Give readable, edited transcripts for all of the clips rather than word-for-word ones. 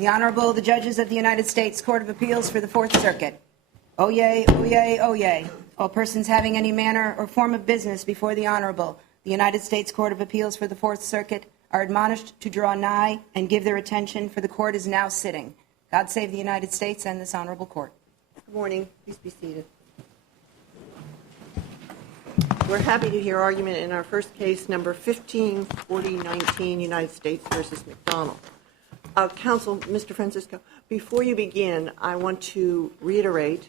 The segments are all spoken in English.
The Honorable, the Judges of the United States Court of Appeals for the Fourth Circuit. Oyez, oyez, oyez. All persons having any manner or form of business before the Honorable, the United States Court of Appeals for the Fourth Circuit, are admonished to draw nigh and give their attention, for the Court is now sitting. God save the United States and this Honorable Court. Good morning. Please be seated. We're happy to hear argument in our first case, number 154019, United States versus McDonnell. Counsel, Mr. Francisco, before you begin, I want to reiterate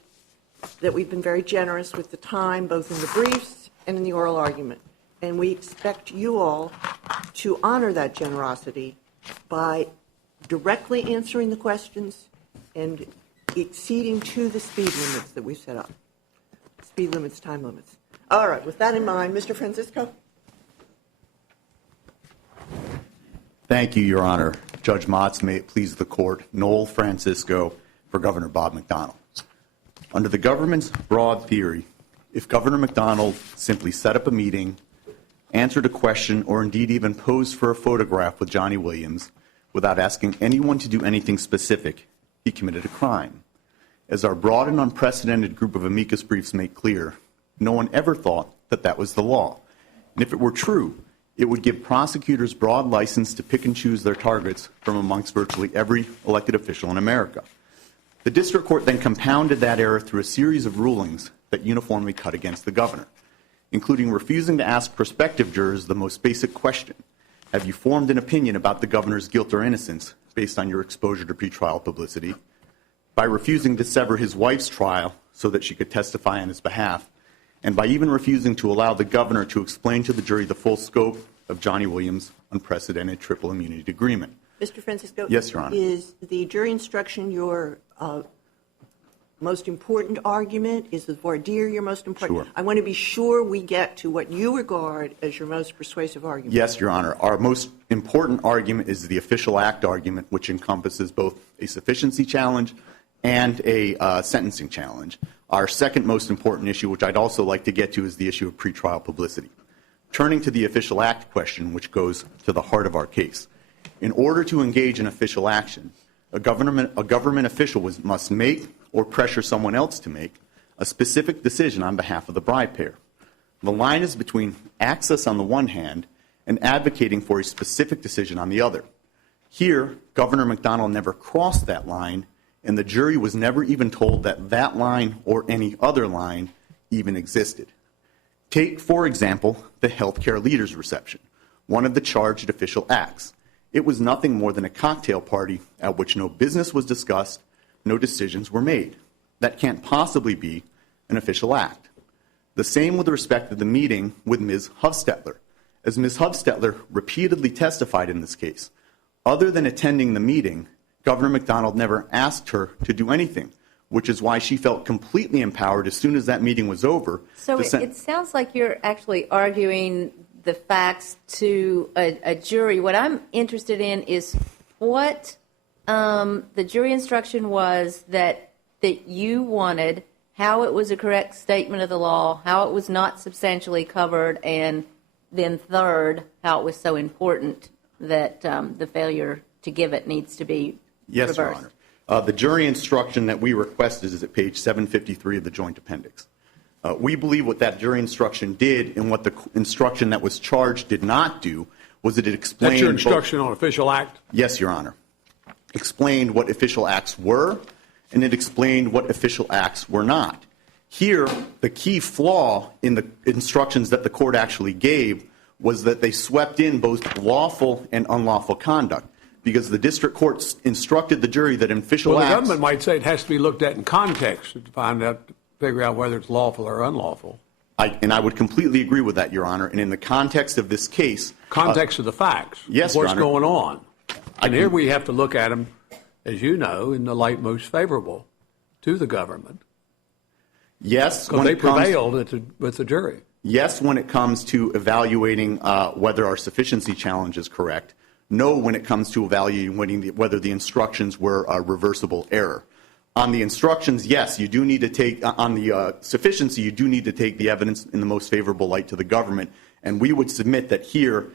that we've been very generous with the time, both in the briefs and in the oral argument. And we expect you all to honor that generosity by directly answering the questions and exceeding to the speed limits that we've set up. Speed limits, time limits. All right, with that in mind, Mr. Francisco. Thank you, Your Honor. Judge Motz, may it please the Court, Noel Francisco for Governor Bob McDonnell. Under the government's broad theory, if Governor McDonnell simply set up a meeting, answered a question, or indeed even posed for a photograph with Johnny Williams without asking anyone to do anything specific, he committed a crime. As our broad and unprecedented group of amicus briefs make clear, no one ever thought that that was the law. And if it were true, it would give prosecutors broad license to pick and choose their targets from amongst virtually every elected official in America. The district court then compounded that error through a series of rulings that uniformly cut against the governor, including refusing to ask prospective jurors the most basic question: have you formed an opinion about the governor's guilt or innocence based on your exposure to pretrial publicity? By refusing to sever his wife's trial so that she could testify on his behalf, and by even refusing to allow the governor to explain to the jury the full scope of Johnny Williams' unprecedented triple immunity agreement. Mr. Francisco? Yes, Your Honor. Is the jury instruction your most important argument? Is the voir dire your most important? Sure. I want to be sure we get to what you regard as your most persuasive argument. Yes, Your Honor. Our most important argument is the official act argument, which encompasses both a sufficiency challenge and a sentencing challenge. Our second most important issue, which I'd also like to get to, is the issue of pretrial publicity. Turning to the official act question, which goes to the heart of our case. In order to engage in official action, a government official must make or pressure someone else to make a specific decision on behalf of the bride pair. The line is between access on the one hand and advocating for a specific decision on the other. Here, Governor McDonnell never crossed that line, and the jury was never even told that that line or any other line even existed. Take, for example, the healthcare leaders reception, one of the charged official acts. It was nothing more than a cocktail party at which no business was discussed, no decisions were made. That can't possibly be an official act. The same with respect to the meeting with Ms. Hofstetler. As Ms. Hofstetler repeatedly testified in this case, other than attending the meeting, Governor McDonnell never asked her to do anything, which is why she felt completely empowered as soon as that meeting was over. So it sounds like you're actually arguing the facts to a jury. What I'm interested in is what the jury instruction was that you wanted, how it was a correct statement of the law, how it was not substantially covered, and then third, how it was so important that the failure to give it needs to be reversed. Yes, Your Honor. The jury instruction that we requested is at page 753 of the joint appendix. We believe what that jury instruction did and what the instruction that was charged did not do was that it explained... That's your instruction on official act? Yes, Your Honor. Explained what official acts were, and it explained what official acts were not. Here, the key flaw in the instructions that the court actually gave was that they swept in both lawful and unlawful conduct, because the district court instructed the jury that official acts... Well, the government might say it has to be looked at in context to find out, to figure out whether it's lawful or unlawful. And I would completely agree with that, Your Honor. And in the context of this case... Context of the facts. Yes, Your What's Honor. going on. And here we have to look at them, as you know, in the light most favorable to the government. Yes. Because they prevailed with the jury. Yes, when it comes to evaluating whether our sufficiency challenge is correct. No, when it comes to evaluating whether the instructions were a reversible error. On the instructions, yes, you do need to take, on the sufficiency, you do need to take the evidence in the most favorable light to the government. And we would submit that here,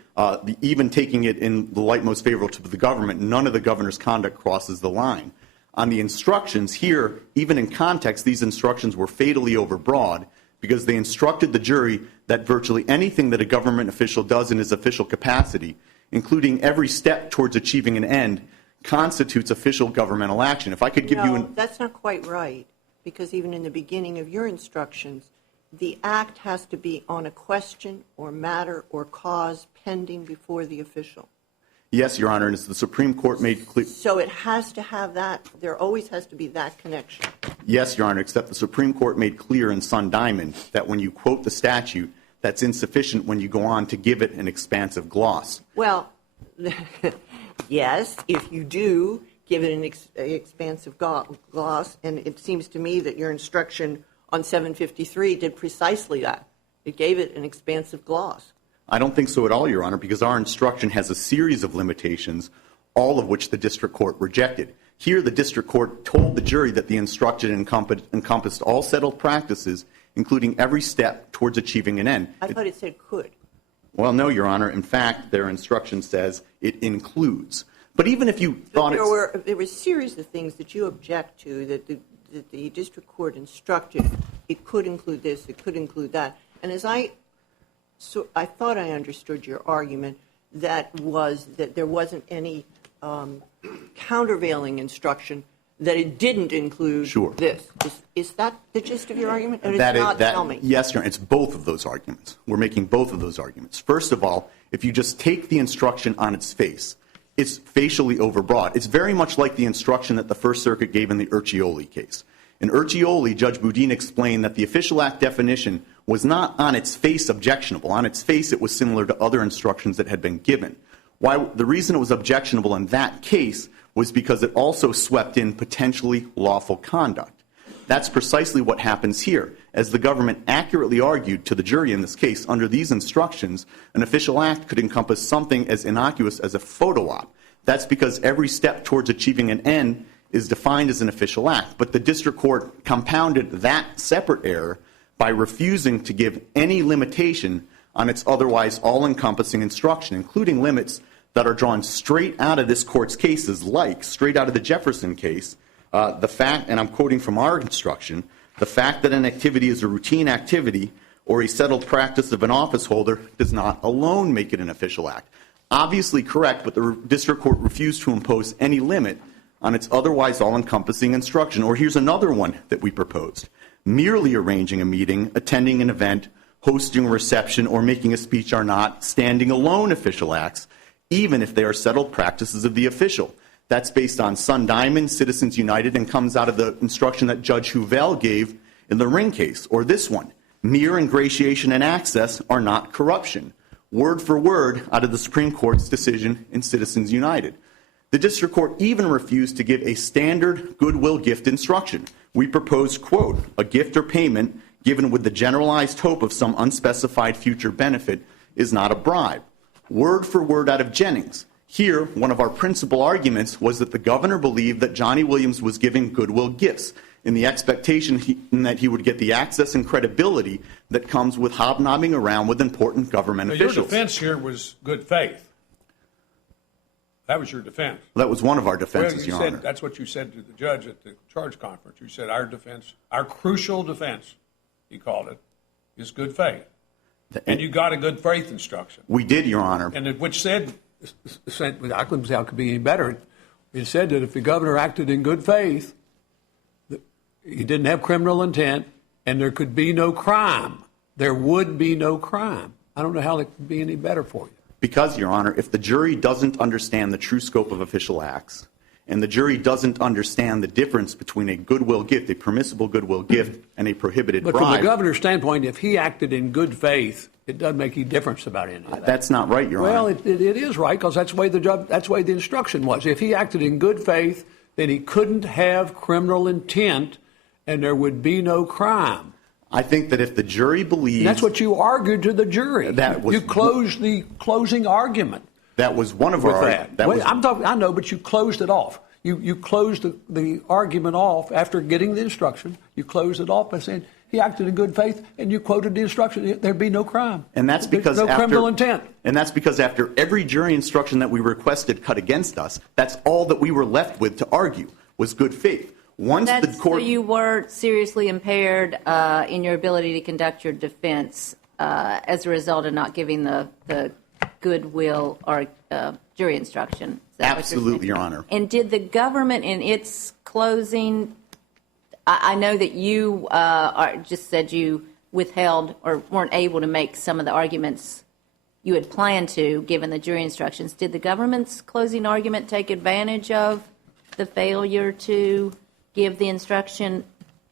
even taking it in the light most favorable to the government, none of the governor's conduct crosses the line. On the instructions here, even in context, these instructions were fatally overbroad because they instructed the jury that virtually anything that a government official does in his official capacity, including every step towards achieving an end, constitutes official governmental action. If I could give you that's not quite right, because even in the beginning of your instructions, the act has to be on a question or matter or cause pending before the official. Yes, Your Honor, and as the Supreme Court made clear. So it has to have that, there always has to be that connection. Yes, Your Honor, except the Supreme Court made clear in Sun Diamond that when you quote the statute, that's insufficient when you go on to give it an expansive gloss. Well, yes, if you do give it an expansive gloss, and it seems to me that your instruction on 753 did precisely that. It gave it an expansive gloss. I don't think so at all, Your Honor, because our instruction has a series of limitations, all of which the district court rejected. Here, the district court told the jury that the instruction encompassed all settled practices, including every step towards achieving an end. I thought it said could. Well, no, Your Honor. In fact, their instruction says it includes. But even if you thought there were a series of things that you object to that the district court instructed. It could include this, it could include that. And as I thought I understood your argument, that was that there wasn't any countervailing instruction that it didn't include this. Is that the gist of your argument? Or tell me. Yes, Your Honor. It's both of those arguments. We're making both of those arguments. First of all, if you just take the instruction on its face, it's facially overbroad. It's very much like the instruction that the First Circuit gave in the Urcioli case. In Urcioli, Judge Boudin explained that the official act definition was not on its face objectionable. On its face, it was similar to other instructions that had been given. The reason it was objectionable in that case was because it also swept in potentially lawful conduct. That's precisely what happens here. As the government accurately argued to the jury in this case, under these instructions, an official act could encompass something as innocuous as a photo op. That's because every step towards achieving an end is defined as an official act. But the district court compounded that separate error by refusing to give any limitation on its otherwise all-encompassing instruction, including limits that are drawn straight out of this court's cases, like straight out of the Jefferson case, the fact, and I'm quoting from our instruction, the fact that an activity is a routine activity or a settled practice of an office holder does not alone make it an official act. Obviously correct, but the district court refused to impose any limit on its otherwise all-encompassing instruction. Or here's another one that we proposed. Merely arranging a meeting, attending an event, hosting a reception, or making a speech are not standing alone official acts, even if they are settled practices of the official. That's based on Sun Diamond, Citizens United, and comes out of the instruction that Judge Huvel gave in the Ring case. Or this one, mere ingratiation and access are not corruption. Word for word out of the Supreme Court's decision in Citizens United. The district court even refused to give a standard goodwill gift instruction. We proposed, quote, a gift or payment given with the generalized hope of some unspecified future benefit is not a bribe. Word for word out of Jennings. Here, one of our principal arguments was that the governor believed that Johnny Williams was giving goodwill gifts in the expectation that he would get the access and credibility that comes with hobnobbing around with important government officials. Your defense here was good faith. That was your defense. That was one of our defenses, Your Honor. That's what you said to the judge at the charge conference. You said our defense, our crucial defense, he called it, is good faith. And you got a good faith instruction. We did, Your Honor. And which said, I couldn't say how it could be any better. It said that if the governor acted in good faith, he didn't have criminal intent, and there could be no crime. There would be no crime. I don't know how it could be any better for you. Because, Your Honor, if the jury doesn't understand the true scope of official acts, and the jury doesn't understand the difference between a goodwill gift, a permissible goodwill gift, and a prohibited bribe. But from the governor's standpoint, if he acted in good faith, it doesn't make any difference about any of that. That's not right, Your Honor. Well, it is right, because that's the way the instruction was. If he acted in good faith, then he couldn't have criminal intent, and there would be no crime. I think that if the jury believes... And that's what you argued to the jury. You closed the closing argument. That was one of our... I know, but you closed it off. You closed the argument off after getting the instruction. You closed it off by saying he acted in good faith, and you quoted the instruction. There'd be no crime. And that's because no criminal intent. And that's because after every jury instruction that we requested cut against us, that's all that we were left with to argue was good faith. Once the court, so you were seriously impaired in your ability to conduct your defense as a result of not giving the goodwill or jury instruction. Is that what you're absolutely, saying? Your Honor. And did the government in its closing, I know that you just said you withheld or weren't able to make some of the arguments you had planned to, given the jury instructions. Did the government's closing argument take advantage of the failure to give the instruction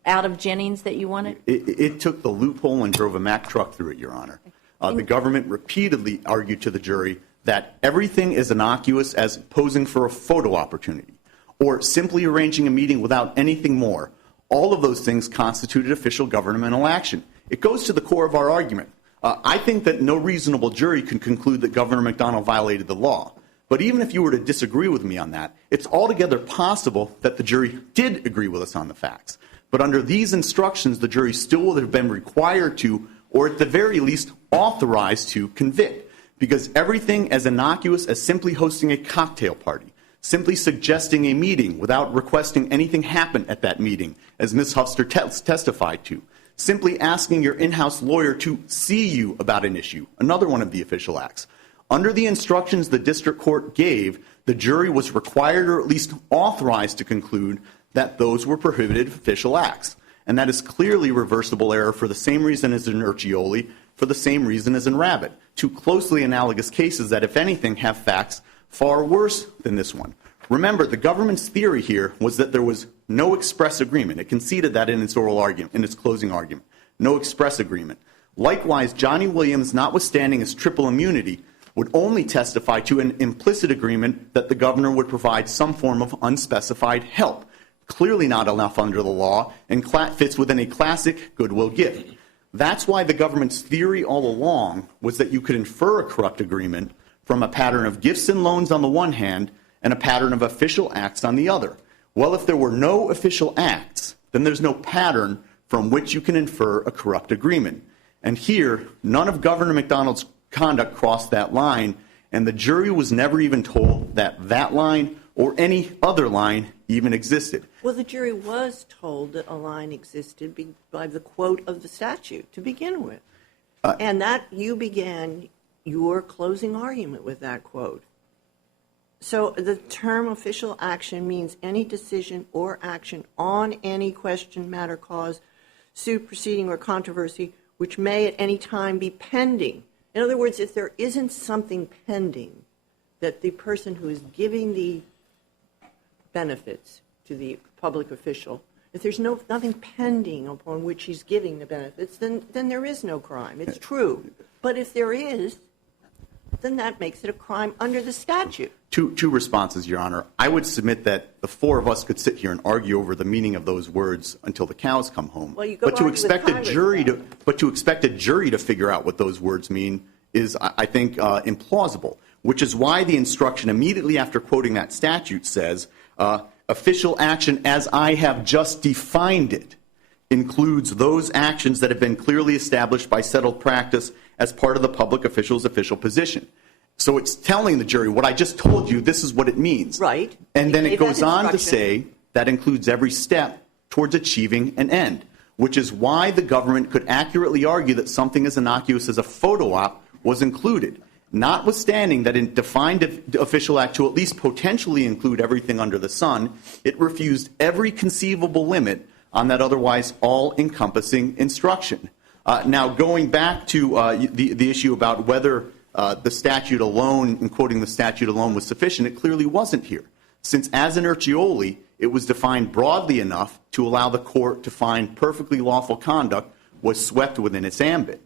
out of Jennings that you wanted? It took the loophole and drove a Mack truck through it, Your Honor. The government repeatedly argued to the jury that everything is innocuous as posing for a photo opportunity or simply arranging a meeting without anything more. All of those things constituted official governmental action. It goes to the core of our argument. I think that no reasonable jury can conclude that Governor McDonnell violated the law. But even if you were to disagree with me on that, it's altogether possible that the jury did agree with us on the facts. But under these instructions, the jury still would have been required to, or at the very least authorized to, convict. Because everything as innocuous as simply hosting a cocktail party, simply suggesting a meeting without requesting anything happen at that meeting, as Ms. Huffster testified to, simply asking your in-house lawyer to see you about an issue, another one of the official acts. Under the instructions the district court gave, the jury was required or at least authorized to conclude that those were prohibited official acts. And that is clearly reversible error for the same reason as in Urcioli, for the same reason as in Rabbit. Two closely analogous cases that, if anything, have facts far worse than this one. Remember, the government's theory here was that there was no express agreement. It conceded that in its oral argument, in its closing argument. No express agreement. Likewise, Johnny Williams, notwithstanding his triple immunity, would only testify to an implicit agreement that the governor would provide some form of unspecified help. Clearly not enough under the law, and fits within a classic goodwill gift. That's why the government's theory all along was that you could infer a corrupt agreement from a pattern of gifts and loans on the one hand and a pattern of official acts on the other. Well, if there were no official acts, then there's no pattern from which you can infer a corrupt agreement. And here, none of Governor McDonnell's conduct crossed that line, and the jury was never even told that that line or any other line even existed. Well, the jury was told that a line existed by the quote of the statute to begin with. And that you began your closing argument with that quote. So the term official action means any decision or action on any question, matter, cause, suit, proceeding, or controversy which may at any time be pending. In other words, if there isn't something pending that the person who is giving the benefits to the public official, if there's nothing pending upon which he's giving the benefits, then there is no crime. It's true. But if there is, then that makes it a crime under the statute. Two responses, Your Honor. I would submit that the four of us could sit here and argue over the meaning of those words until the cows come home. Well, you go but to argue with expect a Congress jury about to expect a jury to figure out what those words mean is, I think, implausible. Which is why the instruction immediately after quoting that statute says, official action as I have just defined it includes those actions that have been clearly established by settled practice as part of the public official's official position. So it's telling the jury, what I just told you, this is what it means. Right. And then it goes on to instruction. say that includes every step towards achieving an end, which is why the government could accurately argue that something as innocuous as a photo op was included. Notwithstanding that it defined the official act to at least potentially include everything under the sun, it refused every conceivable limit on that otherwise all-encompassing instruction. Now, going back to the issue about whether the statute alone, in quoting the statute alone, was sufficient, it clearly wasn't here. Since, as in Urcioli, it was defined broadly enough to allow the court to find perfectly lawful conduct was swept within its ambit.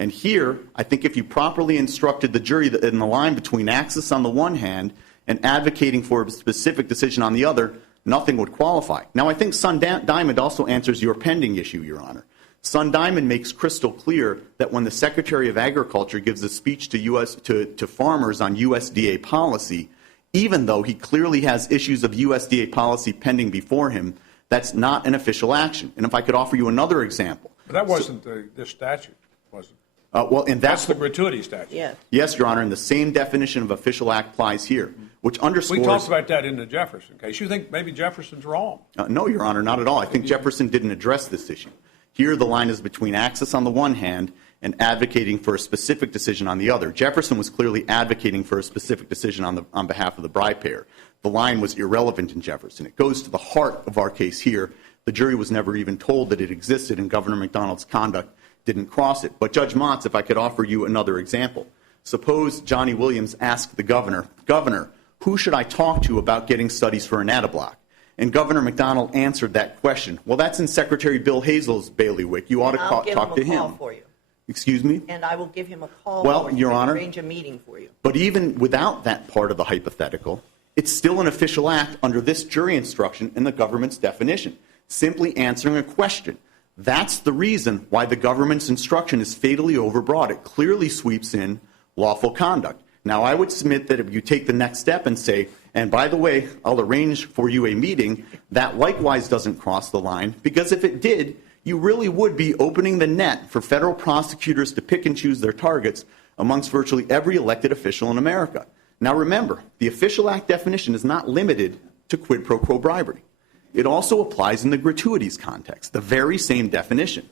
And here, I think if you properly instructed the jury that in the line between access on the one hand and advocating for a specific decision on the other, nothing would qualify. Now, I think Sun Diamond also answers your pending issue, Your Honor. Sun Diamond makes crystal clear that when the Secretary of Agriculture gives a speech to farmers on USDA policy, even though he clearly has issues of USDA policy pending before him, that's not an official action. And if I could offer you another example. But that wasn't this statute, was it? Well, and That's the gratuity statute. Yes. Yes, Your Honor, and the same definition of official act applies here, which underscores... We talked about that in the Jefferson case. You think maybe Jefferson's wrong? No, Your Honor, not at all. I think Jefferson didn't address this issue. Here, the line is between access on the one hand and advocating for a specific decision on the other. Jefferson was clearly advocating for a specific decision on behalf of the bride payer. The line was irrelevant in Jefferson. It goes to the heart of our case here. The jury was never even told that it existed, and Governor McDonnell's conduct didn't cross it. But Judge Motz, if I could offer you another example. Suppose Johnny Williams asked the governor, Governor, who should I talk to about getting studies for an Anablock? And Governor McDonnell answered that question. Well, that's in Secretary Bill Hazel's bailiwick. You ought to talk to him. I'll give him a call for you. Excuse me? And I will give him a call Well, for you Your Honor, arrange a meeting for you. But even without that part of the hypothetical, it's still an official act under this jury instruction in the government's definition, simply answering a question. That's the reason why the government's instruction is fatally overbroad. It clearly sweeps in lawful conduct. Now, I would submit that if you take the next step and say, and by the way, I'll arrange for you a meeting, that likewise doesn't cross the line, because if it did, you really would be opening the net for federal prosecutors to pick and choose their targets amongst virtually every elected official in America. Now, remember, the official act definition is not limited to quid pro quo bribery. It also applies in the gratuities context, the very same definition.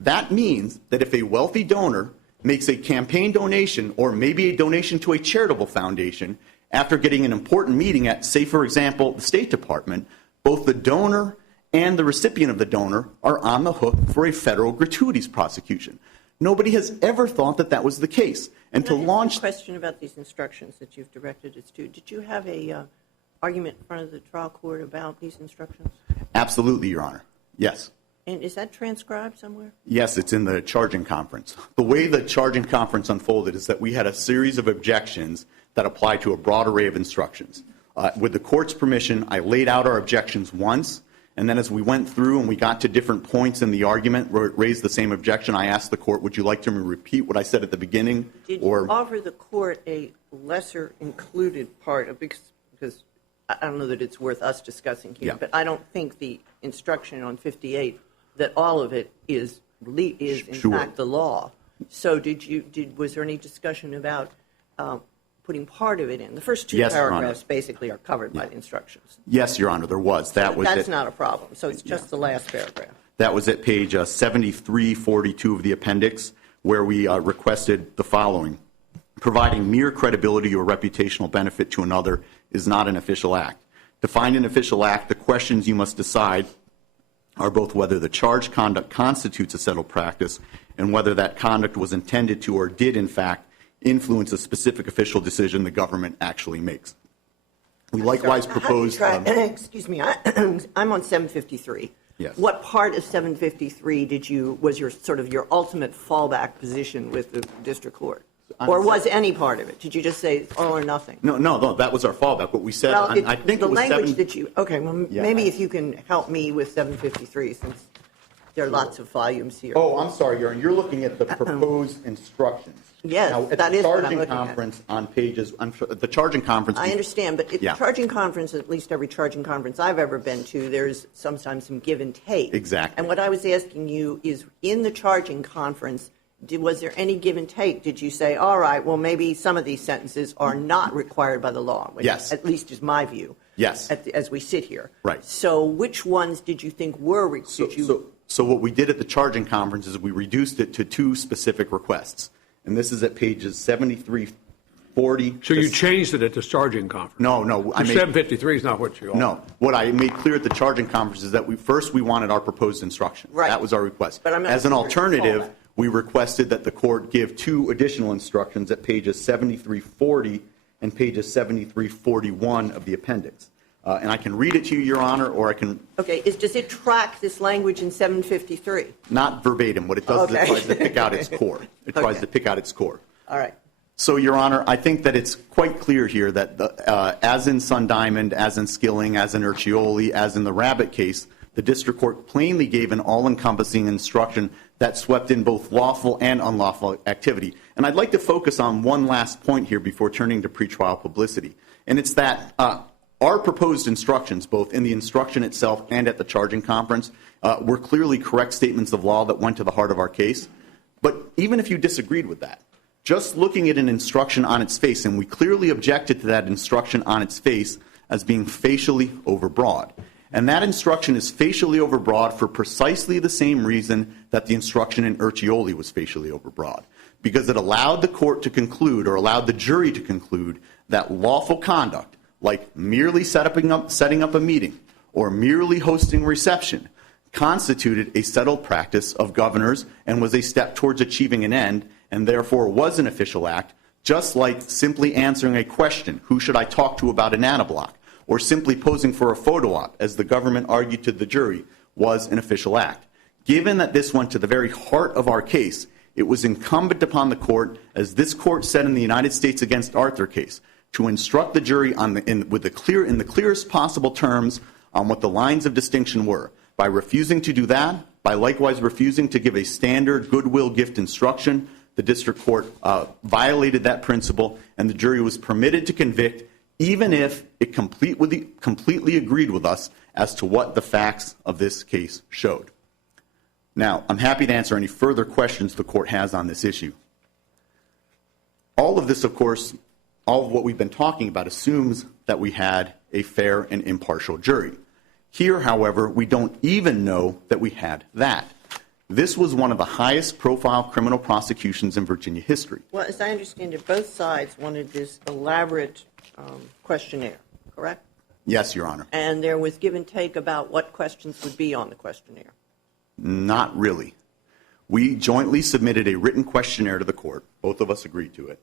That means that if a wealthy donor makes a campaign donation or maybe a donation to a charitable foundation after getting an important meeting at, say, for example, the State Department, both the donor and the recipient of the donor are on the hook for a federal gratuities prosecution. Nobody has ever thought that that was the case. And to launch... a question about these instructions that you've directed us to. Did you have a argument in front of the trial court about these instructions? Absolutely, Your Honor. Yes. And is that transcribed somewhere? Yes, it's in the charging conference. The way the charging conference unfolded is that we had a series of objections that apply to a broad array of instructions. With the court's permission, I laid out our objections once, and then as we went through and we got to different points in the argument where it raised the same objection, I asked the court, would you like to repeat what I said at the beginning? Did you offer the court a lesser included part of, because I don't know that it's worth us discussing here, but I don't think the instruction on 58, that all of it is in fact the law. So was there any discussion about putting part of it in? The first two paragraphs basically are covered by the instructions. Yes, Your Honor, there was. That's not a problem. So it's just the last paragraph. That was at page 7342 of the appendix, where we requested the following. Providing mere credibility or reputational benefit to another is not an official act. To find an official act, the questions you must decide are both whether the charged conduct constitutes a settled practice and whether that conduct was intended to or did, in fact, influence a specific official decision the government actually makes. We likewise proposed... Excuse me, I'm on 753. Yes. What part of 753 was your sort of your ultimate fallback position with the district court? Or was any part of it? Did you just say all or nothing? No, that was our fallback. What we said, well, I think the it was language that you... Okay, well, maybe if you can help me with 753, since there are lots of volumes here. Oh, I'm sorry, Your Honor. You're looking at the proposed instructions. Yes, now, that is what I'm looking at. The charging conference on pages... the charging conference... I understand, but at the charging conference, at least every charging conference I've ever been to, there's sometimes some give and take. Exactly. And what I was asking you is, in the charging conference, was there any give and take? Did you say, all right, well, maybe some of these sentences are not required by the law? Which yes. At least is my view. Yes. As we sit here. Right. So which ones did you think were required? So what we did at the charging conference is we reduced it to two specific requests. And this is at pages 7340. So you changed it at the charging conference? No. 753 is not what you offered. No. What I made clear at the charging conference is that we wanted our proposed instruction. Right. That was our request. But as an alternative, we requested that the court give two additional instructions at pages 7340 and pages 7341 of the appendix. And I can read it to you, Your Honor, or I can... Okay. Does it track this language in 753? Not verbatim. What it does is it tries to pick out its core. It tries to pick out its core. All right. So, Your Honor, I think that it's quite clear here that as in Sun Diamond, as in Skilling, as in Urcioli, as in the Rabbit case, the district court plainly gave an all-encompassing instruction that swept in both lawful and unlawful activity. And I'd like to focus on one last point here before turning to pretrial publicity. And it's that our proposed instructions, both in the instruction itself and at the charging conference, were clearly correct statements of law that went to the heart of our case. But even if you disagreed with that, just looking at an instruction on its face, and we clearly objected to that instruction on its face as being facially overbroad. And that instruction is facially overbroad for precisely the same reason that the instruction in Urcioli was facially overbroad. Because it allowed the court to conclude, or allowed the jury to conclude, that lawful conduct, like merely setting up a meeting or merely hosting a reception, constituted a settled practice of governors and was a step towards achieving an end, and therefore was an official act, just like simply answering a question, who should I talk to about an nanoblock, or simply posing for a photo op, as the government argued to the jury, was an official act. Given that this went to the very heart of our case, it was incumbent upon the court, as this court said in the United States against Arthur case, to instruct the jury in the clearest possible terms on what the lines of distinction were. By refusing to do that, by likewise refusing to give a standard goodwill gift instruction, the district court violated that principle, and the jury was permitted to convict, even if it completely agreed with us as to what the facts of this case showed. Now, I'm happy to answer any further questions the court has on this issue. All of this, of course, all of what we've been talking about assumes that we had a fair and impartial jury. Here, however, we don't even know that we had that. This was one of the highest profile criminal prosecutions in Virginia history. Well, as I understand it, both sides wanted this elaborate questionnaire, correct? Yes, Your Honor. And there was give and take about what questions would be on the questionnaire. Not really. We jointly submitted a written questionnaire to the court. Both of us agreed to it.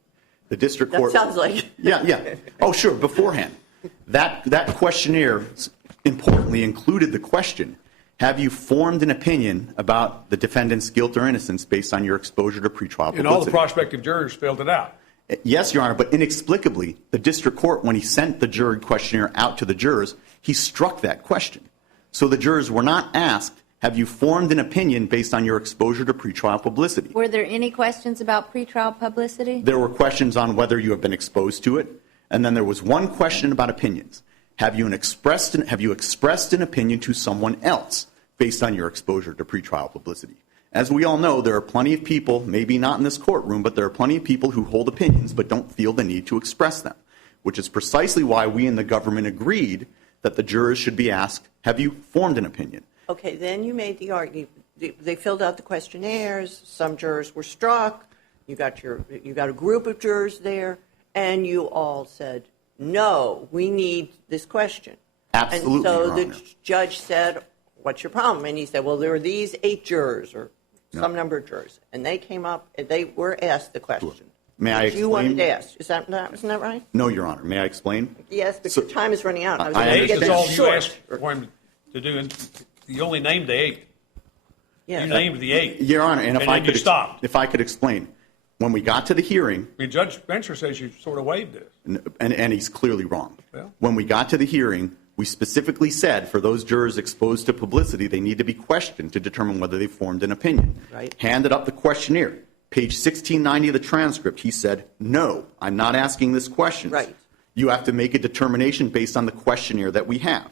The district court... That sounds like... Yeah. Oh, sure, beforehand. That questionnaire, importantly, included the question, have you formed an opinion about the defendant's guilt or innocence based on your exposure to pretrial publicity? And all the prospective jurors filled it out. Yes, Your Honor, but inexplicably, the district court, when he sent the jury questionnaire out to the jurors, he struck that question. So the jurors were not asked, have you formed an opinion based on your exposure to pretrial publicity? Were there any questions about pretrial publicity? There were questions on whether you have been exposed to it, and then there was one question about opinions. Have you expressed an opinion to someone else based on your exposure to pretrial publicity? As we all know, there are plenty of people, maybe not in this courtroom, but there are plenty of people who hold opinions but don't feel the need to express them, which is precisely why we in the government agreed that the jurors should be asked, have you formed an opinion? Okay, then you made the argument. They filled out the questionnaires. Some jurors were struck. You got a group of jurors there, and you all said, no, we need this question. Absolutely, and so Your Honor. the judge said, what's your problem? And he said, well, there are these 8 jurors or some number of jurors, and they came up and they were asked the question. May I explain? You wanted to ask. Isn't that right? No, Your Honor. May I explain? Yes, but your time is running out. I was I going to Eight get is all this you short. asked for him to do. And you only named the 8. Yeah. You named the 8. Your Honor, and then you stopped. if I could explain, when we got to the hearing, I mean, Judge Spencer says you sort of waived this. and he's clearly wrong. Well. When we got to the hearing, we specifically said for those jurors exposed to publicity, they need to be questioned to determine whether they formed an opinion. Right. Handed up the questionnaire. Page 1690 of the transcript, he said, no, I'm not asking this question. Right. You have to make a determination based on the questionnaire that we have.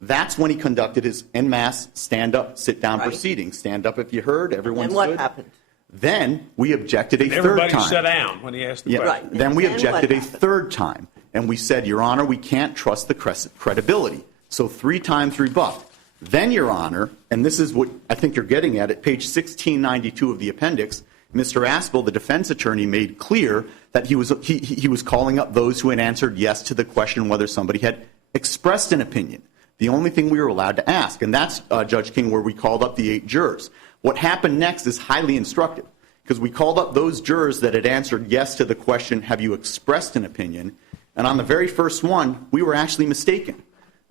That's when he conducted his en masse stand-up, sit-down Right. proceeding. Stand up if you heard, everyone And stood. what happened? Then we objected a third Everybody time. sat down when he asked the Yeah, question. Right. Then we And objected what a happened? third time, and we said, Your Honor, we can't trust the credibility. So 3 times rebuffed. Then, Your Honor, and this is what I think you're getting at page 1692 of the appendix, Mr. Aspel, the defense attorney, made clear that he was calling up those who had answered yes to the question whether somebody had expressed an opinion. The only thing we were allowed to ask, and that's, Judge King, where we called up the 8 jurors. What happened next is highly instructive, because we called up those jurors that had answered yes to the question, have you expressed an opinion? And on the very first one, we were actually mistaken.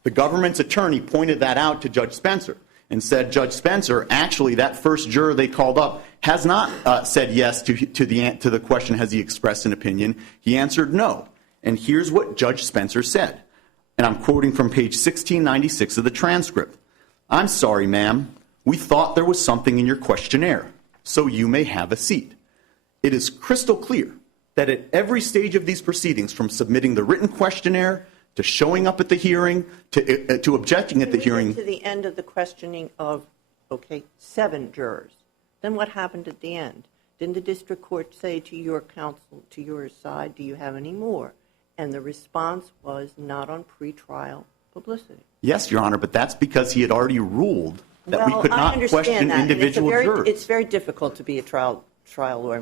The government's attorney pointed that out to Judge Spencer and said, Judge Spencer, actually that first juror they called up has not said yes to the question, has he expressed an opinion? He answered no. And here's what Judge Spencer said. And I'm quoting from page 1696 of the transcript. I'm sorry, ma'am. We thought there was something in your questionnaire, so you may have a seat. It is crystal clear that at every stage of these proceedings, from submitting the written questionnaire to showing up at the hearing to objecting at the hearing. To the end of the questioning of, 7 jurors. Then what happened at the end? Didn't the district court say to your counsel, to your side, do you have any more? And the response was not on pretrial publicity. Yes, Your Honor, but that's because he had already ruled that we could not question individual jurors. It's very difficult to be a trial lawyer.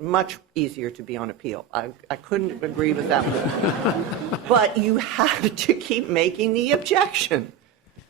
Much easier to be on appeal. I couldn't agree with that more. But you have to keep making the objection.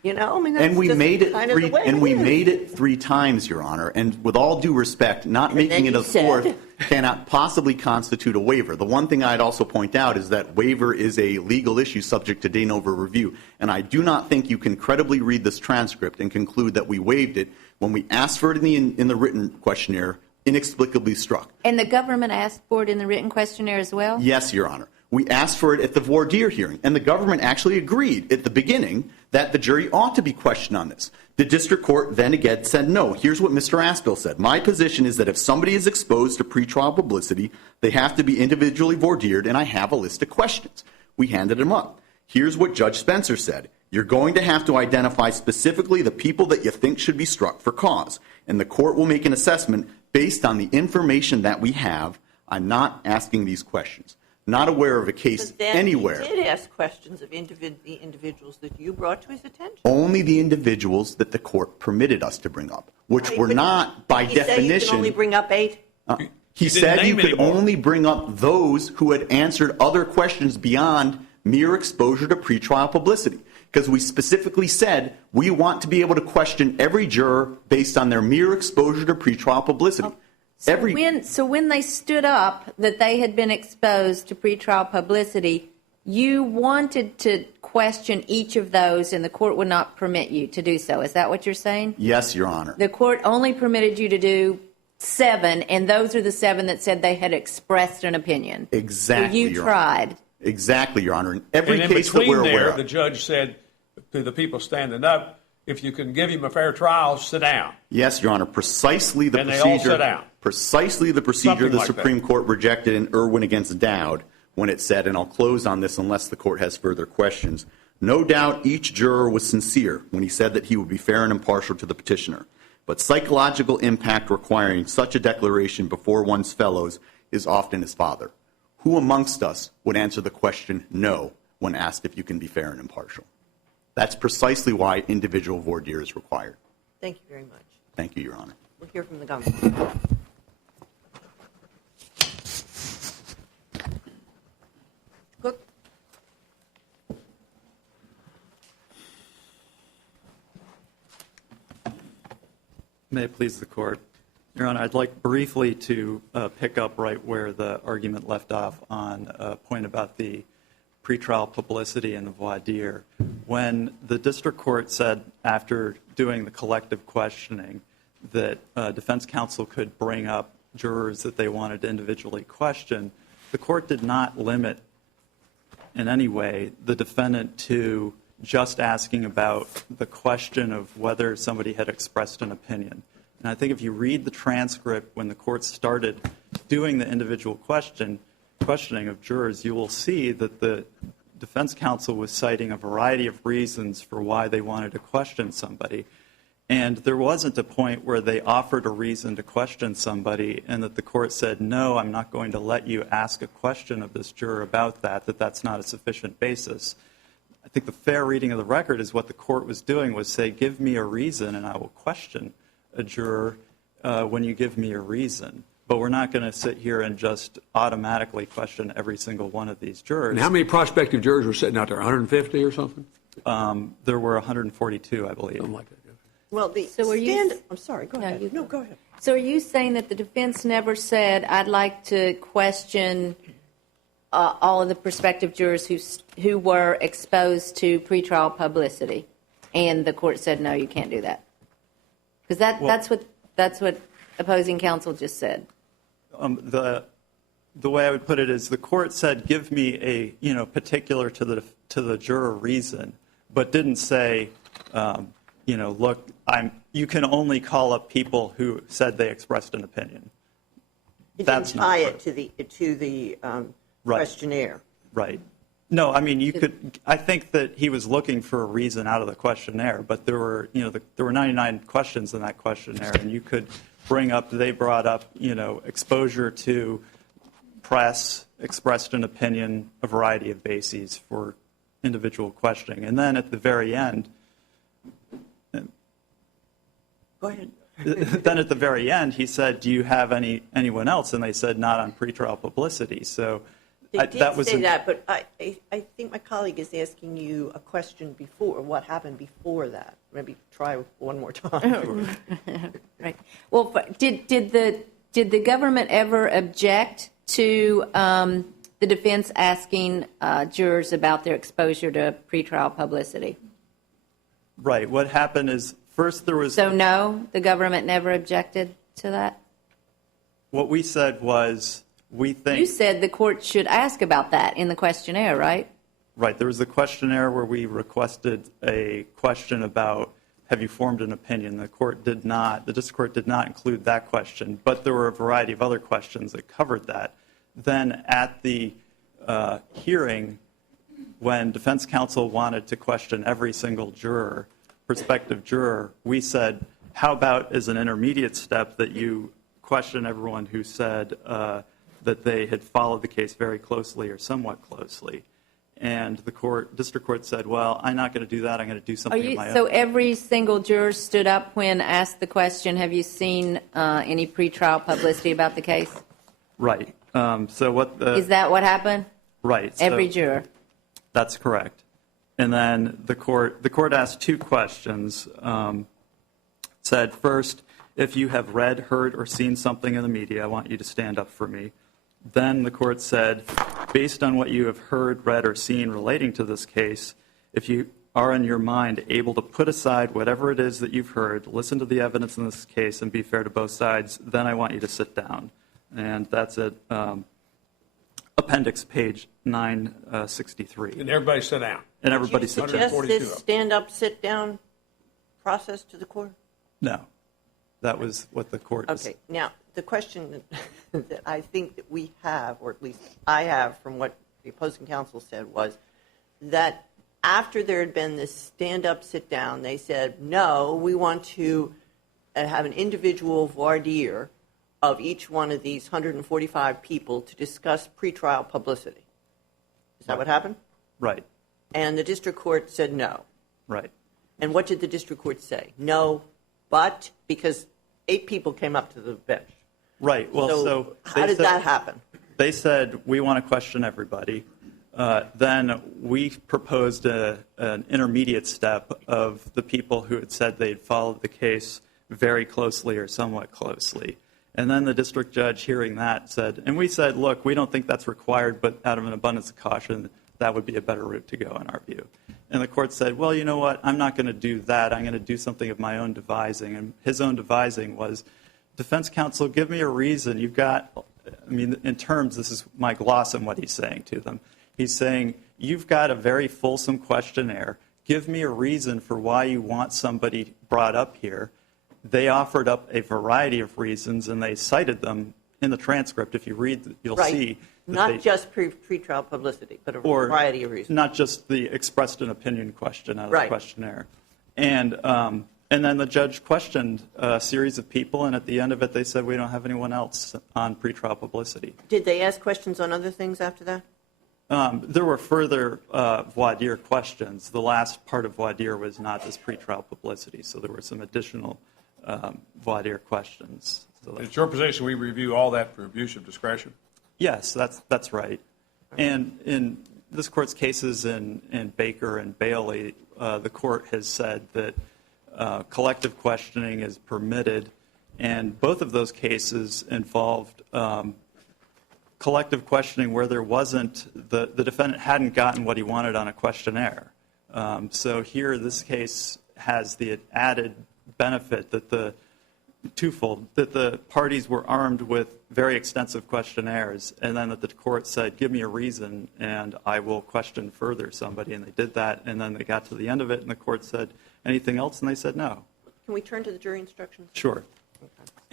That's and we just made it kind of the way made it 3 times, Your Honor. And with all due respect, not making it a 4th cannot possibly constitute a waiver. The one thing I'd also point out is that waiver is a legal issue subject to de novo review. And I do not think you can credibly read this transcript and conclude that we waived it when we asked for it in the written questionnaire, inexplicably struck. And the government asked for it in the written questionnaire as well? Yes, Your Honor. We asked for it at the voir dire hearing, and the government actually agreed at the beginning that the jury ought to be questioned on this. The district court then again said, no, here's what Mr. Aspel said. My position is that if somebody is exposed to pretrial publicity, they have to be individually voir dired, and I have a list of questions. We handed him up. Here's what Judge Spencer said. You're going to have to identify specifically the people that you think should be struck for cause, and the court will make an assessment based on the information that we have. I'm not asking these questions. Not aware of a case anywhere. He did ask questions of the individuals that you brought to his attention. Only the individuals that the court permitted us to bring up, which were not, by definition. He said you can only bring up 8? He said you could only bring up those who had answered other questions beyond mere exposure to pretrial publicity. Because we specifically said we want to be able to question every juror based on their mere exposure to pretrial publicity. So when they stood up that they had been exposed to pretrial publicity, you wanted to question each of those, and the court would not permit you to do so. Is that what you're saying? Yes, Your Honor. The court only permitted you to do 7, and those are the 7 that said they had expressed an opinion. Exactly. So you tried. Exactly, Your Honor. In every and case that we're aware of. The judge said to the people standing up, if you can give him a fair trial, sit down. Yes, Your Honor. Precisely the and procedure. They all sit down. Precisely the procedure Something the like Supreme that. Court rejected in Irwin against Dowd when it said, and I'll close on this unless the court has further questions, no doubt each juror was sincere when he said that he would be fair and impartial to the petitioner. But psychological impact requiring such a declaration before one's fellows is often his father. Who amongst us would answer the question no when asked if you can be fair and impartial? That's precisely why individual voir dire is required. Thank you very much. Thank you, Your Honor. We'll hear from the government. Cook. May it please the Court. Your Honor, I'd like briefly to pick up right where the argument left off on a point about the pretrial publicity and the voir dire. When the district court said after doing the collective questioning that defense counsel could bring up jurors that they wanted to individually question, the court did not limit in any way the defendant to just asking about the question of whether somebody had expressed an opinion. And I think if you read the transcript when the court started doing the individual questioning of jurors, you will see that the defense counsel was citing a variety of reasons for why they wanted to question somebody. And there wasn't a point where they offered a reason to question somebody and that the court said, no, I'm not going to let you ask a question of this juror about that that's not a sufficient basis. I think the fair reading of the record is what the court was doing was say, give me a reason and I will question a juror when you give me a reason. But we're not going to sit here and just automatically question every single one of these jurors. And how many prospective jurors were sitting out there, 150 or something? There were 142, I believe. Something like that. Well, I'm sorry, go ahead. No, go ahead. So are you saying that the defense never said, I'd like to question all of the prospective jurors who were exposed to pretrial publicity, and the court said, no, you can't do that? Because that's what opposing counsel just said. The way I would put it is the court said, give me a particular to the juror reason, but didn't say, look, you can only call up people who said they expressed an opinion. It That's didn't not tie true. it to the Right. questionnaire. Right. No, I mean, I think that he was looking for a reason out of the questionnaire, but there were, there were 99 questions in that questionnaire, and you could they brought up, exposure to press, expressed an opinion, a variety of bases for individual questioning. And then at the very end, Go ahead. then at the very end, he said, do you have anyone else? And they said, not on pretrial publicity. So They did that was say that, but I think my colleague is asking you a question before, what happened before that. Maybe try one more time. Right. Well, did the government ever object to the defense asking jurors about their exposure to pretrial publicity? Right. What happened is first there was. So no, the government never objected to that? What we said was we think. You said the court should ask about that in the questionnaire, right? Right. There was a questionnaire where we requested a question about have you formed an opinion. The district court did not include that question, but there were a variety of other questions that covered that. Then at the hearing, when defense counsel wanted to question every single prospective juror, we said, how about as an intermediate step that you question everyone who said that they had followed the case very closely or somewhat closely. And the district court said, well, I'm not going to do that. I'm going to do something of my own. So every single juror stood up when asked the question, have you seen any pretrial publicity about the case? Right. Is that what happened? Right. Every juror? That's correct. And then the court asked two questions. Said, first, if you have read, heard, or seen something in the media, I want you to stand up for me. Then the court said, based on what you have heard, read, or seen relating to this case, if you are in your mind able to put aside whatever it is that you've heard, listen to the evidence in this case, and be fair to both sides, then I want you to sit down. And that's at appendix page 963. And everybody sit down. And everybody Did sit you down. suggest this stand-up, sit-down process to the court? No. That was what the court was. Okay. Now, the question that I think that we have, or at least I have from what the opposing counsel said, was that after there had been this stand-up, sit-down, they said, no, we want to have an individual voir dire of each one of these 145 people to discuss pretrial publicity. Is that what happened? Right. And the district court said no. Right. And what did the district court say? No, but because 8 people came up to the bench. Right. Well, so how did that happen? They said, we want to question everybody. Then we proposed an intermediate step of the people who had said they'd followed the case very closely or somewhat closely. And then the district judge, hearing that, said, and we said, look, we don't think that's required, but out of an abundance of caution, that would be a better route to go in our view. And the court said, well, you know what, I'm not going to do that. I'm going to do something of my own devising. And his own devising was, defense counsel, give me a reason. You've got, I mean, in terms, this is my gloss on what he's saying to them. He's saying, you've got a very fulsome questionnaire. Give me a reason for why you want somebody brought up here. They offered up a variety of reasons, and they cited them in the transcript. If you read, you'll see. Not just pretrial publicity, but a variety of reasons. Not just the expressed an opinion question out of the questionnaire. And then the judge questioned a series of people, and at the end of it, they said, we don't have anyone else on pretrial publicity. Did they ask questions on other things after that? There were further voir dire questions. The last part of voir dire was not this pretrial publicity, so there were some additional voir dire questions. So It's your position we review all that for abuse of discretion? Yes, that's right. And in this court's cases in Baker and Bailey, the court has said that collective questioning is permitted, and both of those cases involved collective questioning where there wasn't, the defendant hadn't gotten what he wanted on a questionnaire. So here, this case has the added benefit that the parties were armed with very extensive questionnaires, and then that the court said, give me a reason, and I will question further somebody, and they did that, and then they got to the end of it, and the court said, anything else? And they said no. Can we turn to the jury instructions? Sure.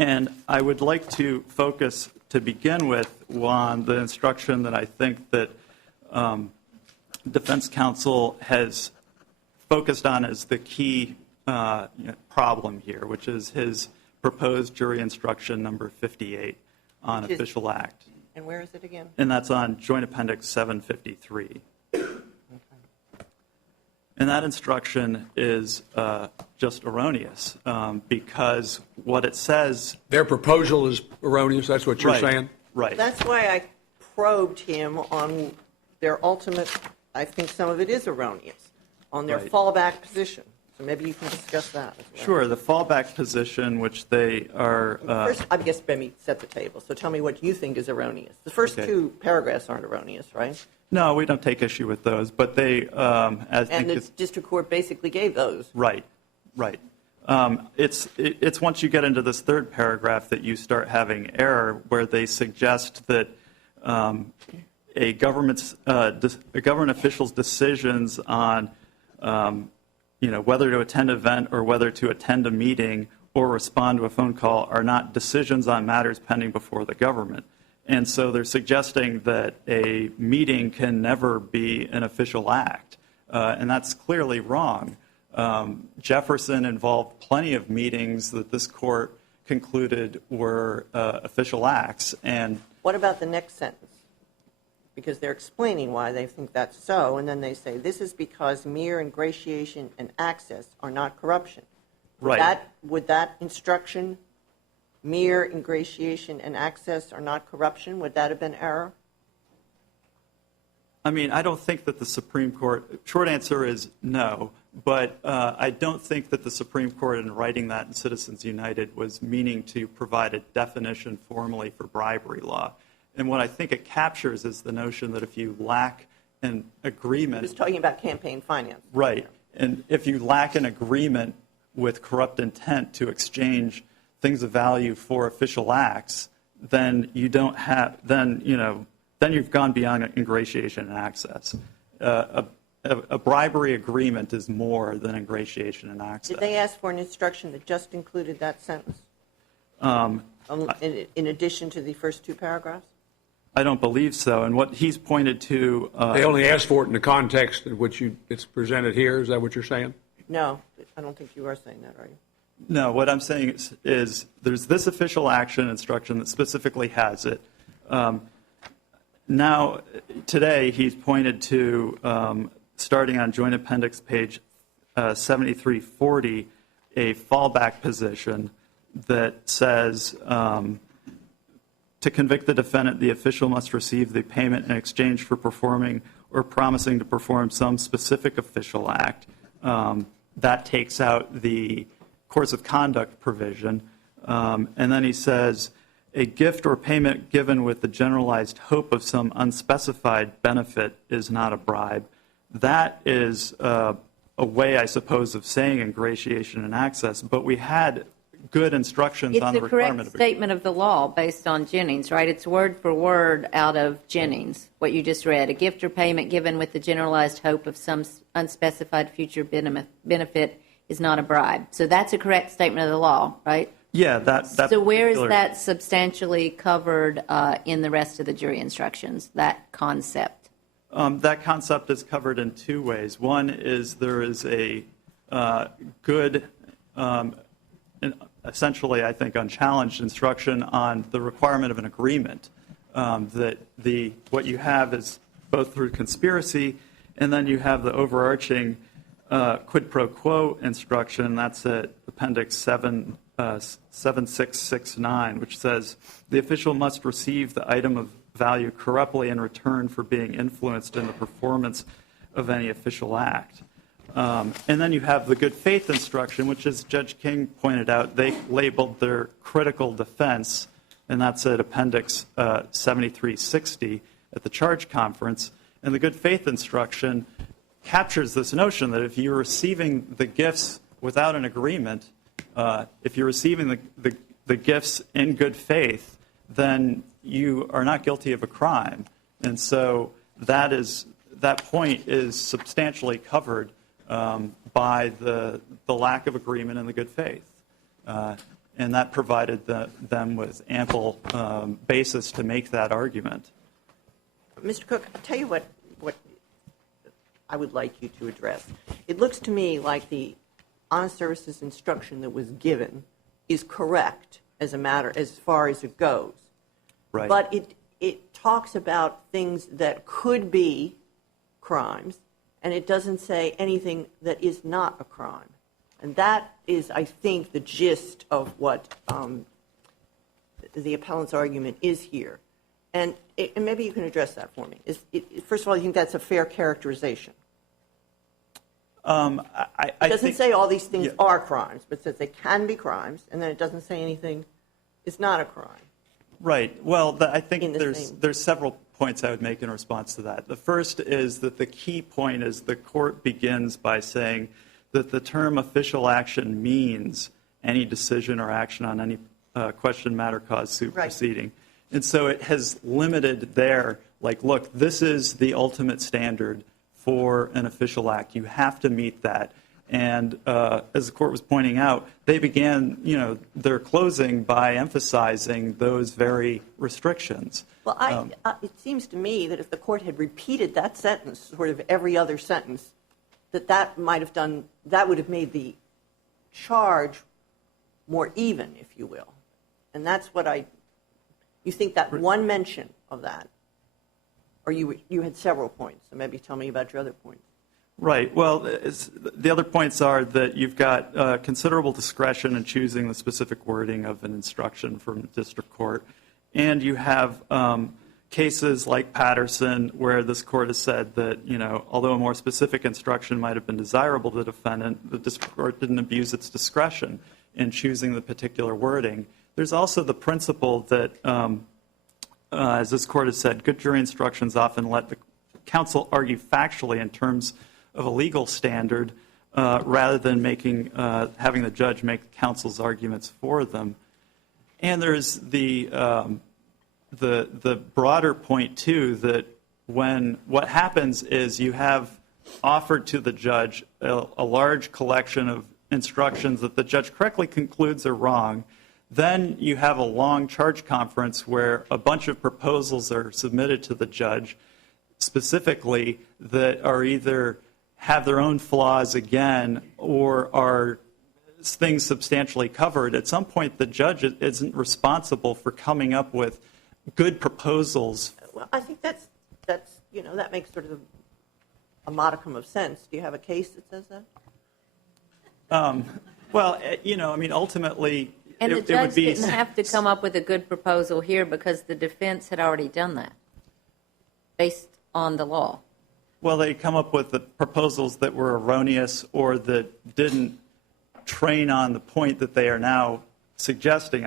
And I would like to focus, to begin with, on the instruction that I think that defense counsel has focused on as the key problem here, which is his proposed jury instruction number 58 on official act. And where is it again? And that's on Joint Appendix 753. And that instruction is just erroneous because what it says... Their proposal is erroneous, that's what you're saying? Right. That's why I probed him on their ultimate, I think some of it is erroneous, on their fallback position. So maybe you can discuss that as well. Sure. The fallback position, which they are... First, I guess, let me set the table. So tell me what you think is erroneous. The first two paragraphs aren't erroneous, right? No, we don't take issue with those, but they... and the district court basically gave those. Right, right. It's once you get into this third paragraph that you start having error where they suggest that a government official's decisions on whether to attend an event or whether to attend a meeting or respond to a phone call are not decisions on matters pending before the government. And so they're suggesting that a meeting can never be an official act, and that's clearly wrong. Jefferson involved plenty of meetings that this court concluded were official acts. And what about the next sentence? Because they're explaining why they think that's so, and then they say, this is because mere ingratiation and access are not corruption. Right. Would that instruction, mere ingratiation and access are not corruption, would that have been error? I mean, I don't think that the Supreme Court, short answer is no, but I don't think that the Supreme Court in writing that in Citizens United was meaning to provide a definition formally for bribery law. And what I think it captures is the notion that if you lack an agreement... He was talking about campaign finance. Right. And if you lack an agreement with corrupt intent to exchange things of value for official acts, then you don't have... Then you've gone beyond ingratiation and access. A bribery agreement is more than ingratiation and access. Did they ask for an instruction that just included that sentence? In addition to the first two paragraphs? I don't believe so. And what he's pointed to... They only asked for it in the context in which it's presented here. Is that what you're saying? No, I don't think you are saying that, are you? No, what I'm saying is there's this official action instruction that specifically has it. Now, today, he's pointed to, starting on Joint Appendix page 7340, a fallback position that says, to convict the defendant, the official must receive the payment in exchange for performing or promising to perform some specific official act. That takes out the course of conduct provision. And then he says, a gift or payment given with the generalized hope of some unspecified benefit is not a bribe. That is a way, I suppose, of saying ingratiation and access, but we had good instructions on the requirement of... It's a correct statement of the law based on Jennings, right? It's word for word out of Jennings, what you just read. A gift or payment given with the generalized hope of some unspecified future benefit is not a bribe. So that's a correct statement of the law, right? Yeah, that so where is that substantially covered in the rest of the jury instructions, that concept? That concept is covered in two ways. One is there is a good, essentially, I think, unchallenged instruction on the requirement of an agreement. That what you have is both through conspiracy, and then you have the overarching quid pro quo instruction. That's at Appendix 7669, which says the official must receive the item of value corruptly in return for being influenced in the performance of any official act. And then you have the good faith instruction, which, as Judge King pointed out, they labeled their critical defense, and that's at Appendix 7360 at the charge conference. And the good faith instruction captures this notion that if you're receiving the gifts without an agreement, if you're receiving the gifts in good faith, then you are not guilty of a crime. And so that point is substantially covered by the lack of agreement and the good faith. And that provided them with ample basis to make that argument. Mr. Cook, I'll tell you what I would like you to address. It looks to me like the honest services instruction that was given is correct as far as it goes. Right. But it talks about things that could be crimes, and it doesn't say anything that is not a crime. And that is, I think, the gist of what the appellant's argument is here. And maybe you can address that for me. First of all, you think that's a fair characterization? It doesn't say all these things are crimes, but it says they can be crimes, and then it doesn't say anything is not a crime. Right. Well, I think there's several points I would make in response to that. The first is that the key point is the court begins by saying that the term official action means any decision or action on any question, matter, cause, suit proceeding. Right. And so it has limited there, like, look, this is the ultimate standard for an official act. You have to meet that. And as the court was pointing out, they began, their closing by emphasizing those very restrictions. Well, it seems to me that if the court had repeated that sentence, sort of every other sentence, that would have made the charge more even, if you will. And that's what you think that one mention of that, or you had several points, so maybe tell me about your other points. Right. Well, the other points are that you've got considerable discretion in choosing the specific wording of an instruction from the district court, and you have cases like Patterson where this court has said that, although a more specific instruction might have been desirable to the defendant, the district court didn't abuse its discretion in choosing the particular wording. There's also the principle that, as this court has said, good jury instructions often let the counsel argue factually in terms of a legal standard rather than having the judge make counsel's arguments for them. And there's the broader point, too, that what happens is you have offered to the judge a large collection of instructions that the judge correctly concludes are wrong. Then you have a long charge conference where a bunch of proposals are submitted to the judge specifically that are either have their own flaws again or are things substantially covered. At some point, the judge isn't responsible for coming up with good proposals. Well, I think that makes sort of a modicum of sense. Do you have a case that says that? Ultimately, and the judge didn't have to come up with a good proposal here because the defense had already done that based on the law. Well, they come up with the proposals that were erroneous or that didn't train on the point that they are now suggesting.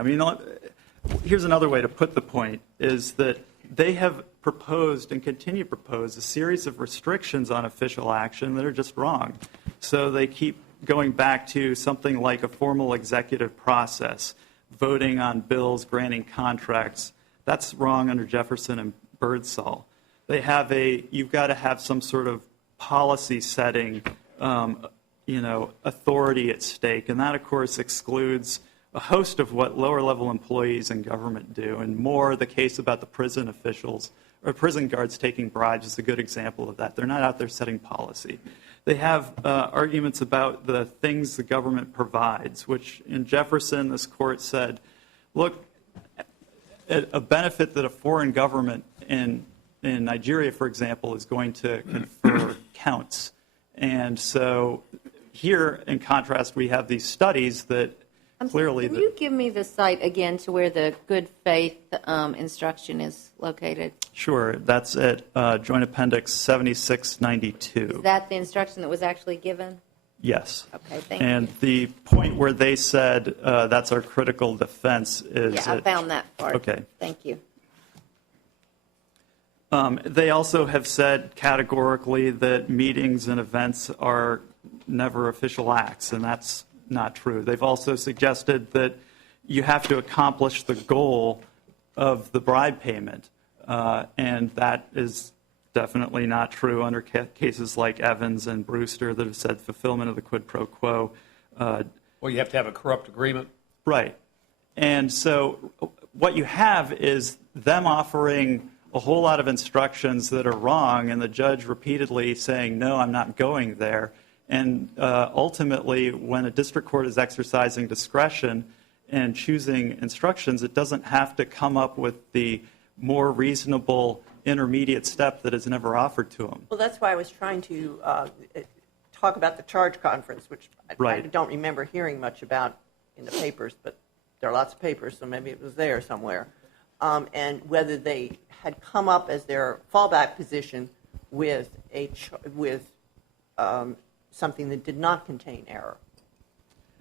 Here's another way to put the point, is that they have proposed and continue to propose a series of restrictions on official action that are just wrong. So they keep going back to something like a formal executive process, voting on bills, granting contracts. That's wrong under Jefferson and Birdsall. You've got to have some sort of policy setting, authority at stake. And that, of course, excludes a host of what lower-level employees in government do. And more, the case about the prison officials or prison guards taking bribes is a good example of that. They're not out there setting policy. They have arguments about the things the government provides, which in Jefferson, this court said, look, a benefit that a foreign government in Nigeria, for example, is going to confer counts. And so here, in contrast, we have these studies that clearly... Can you give me the site again to where the good faith instruction is located? Sure. That's at Joint Appendix 7692. Is that the instruction that was actually given? Yes. Okay, thank you. And the point where they said that's our critical defense is... Yeah, I found that part. Okay. Thank you. They also have said categorically that meetings and events are never official acts, and that's not true. They've also suggested that you have to accomplish the goal of the bribe payment, and that is definitely not true under cases like Evans and Brewster that have said fulfillment of the quid pro quo. Well, you have to have a corrupt agreement. Right. And so what you have is them offering a whole lot of instructions that are wrong, and the judge repeatedly saying, no, I'm not going there. And ultimately, when a district court is exercising discretion and choosing instructions, it doesn't have to come up with the more reasonable intermediate step that is never offered to them. Well, that's why I was trying to talk about the charge conference, which I Right. don't remember hearing much about in the papers, but there are lots of papers, so maybe it was there somewhere. And whether they had come up as their fallback position with something that did not contain error.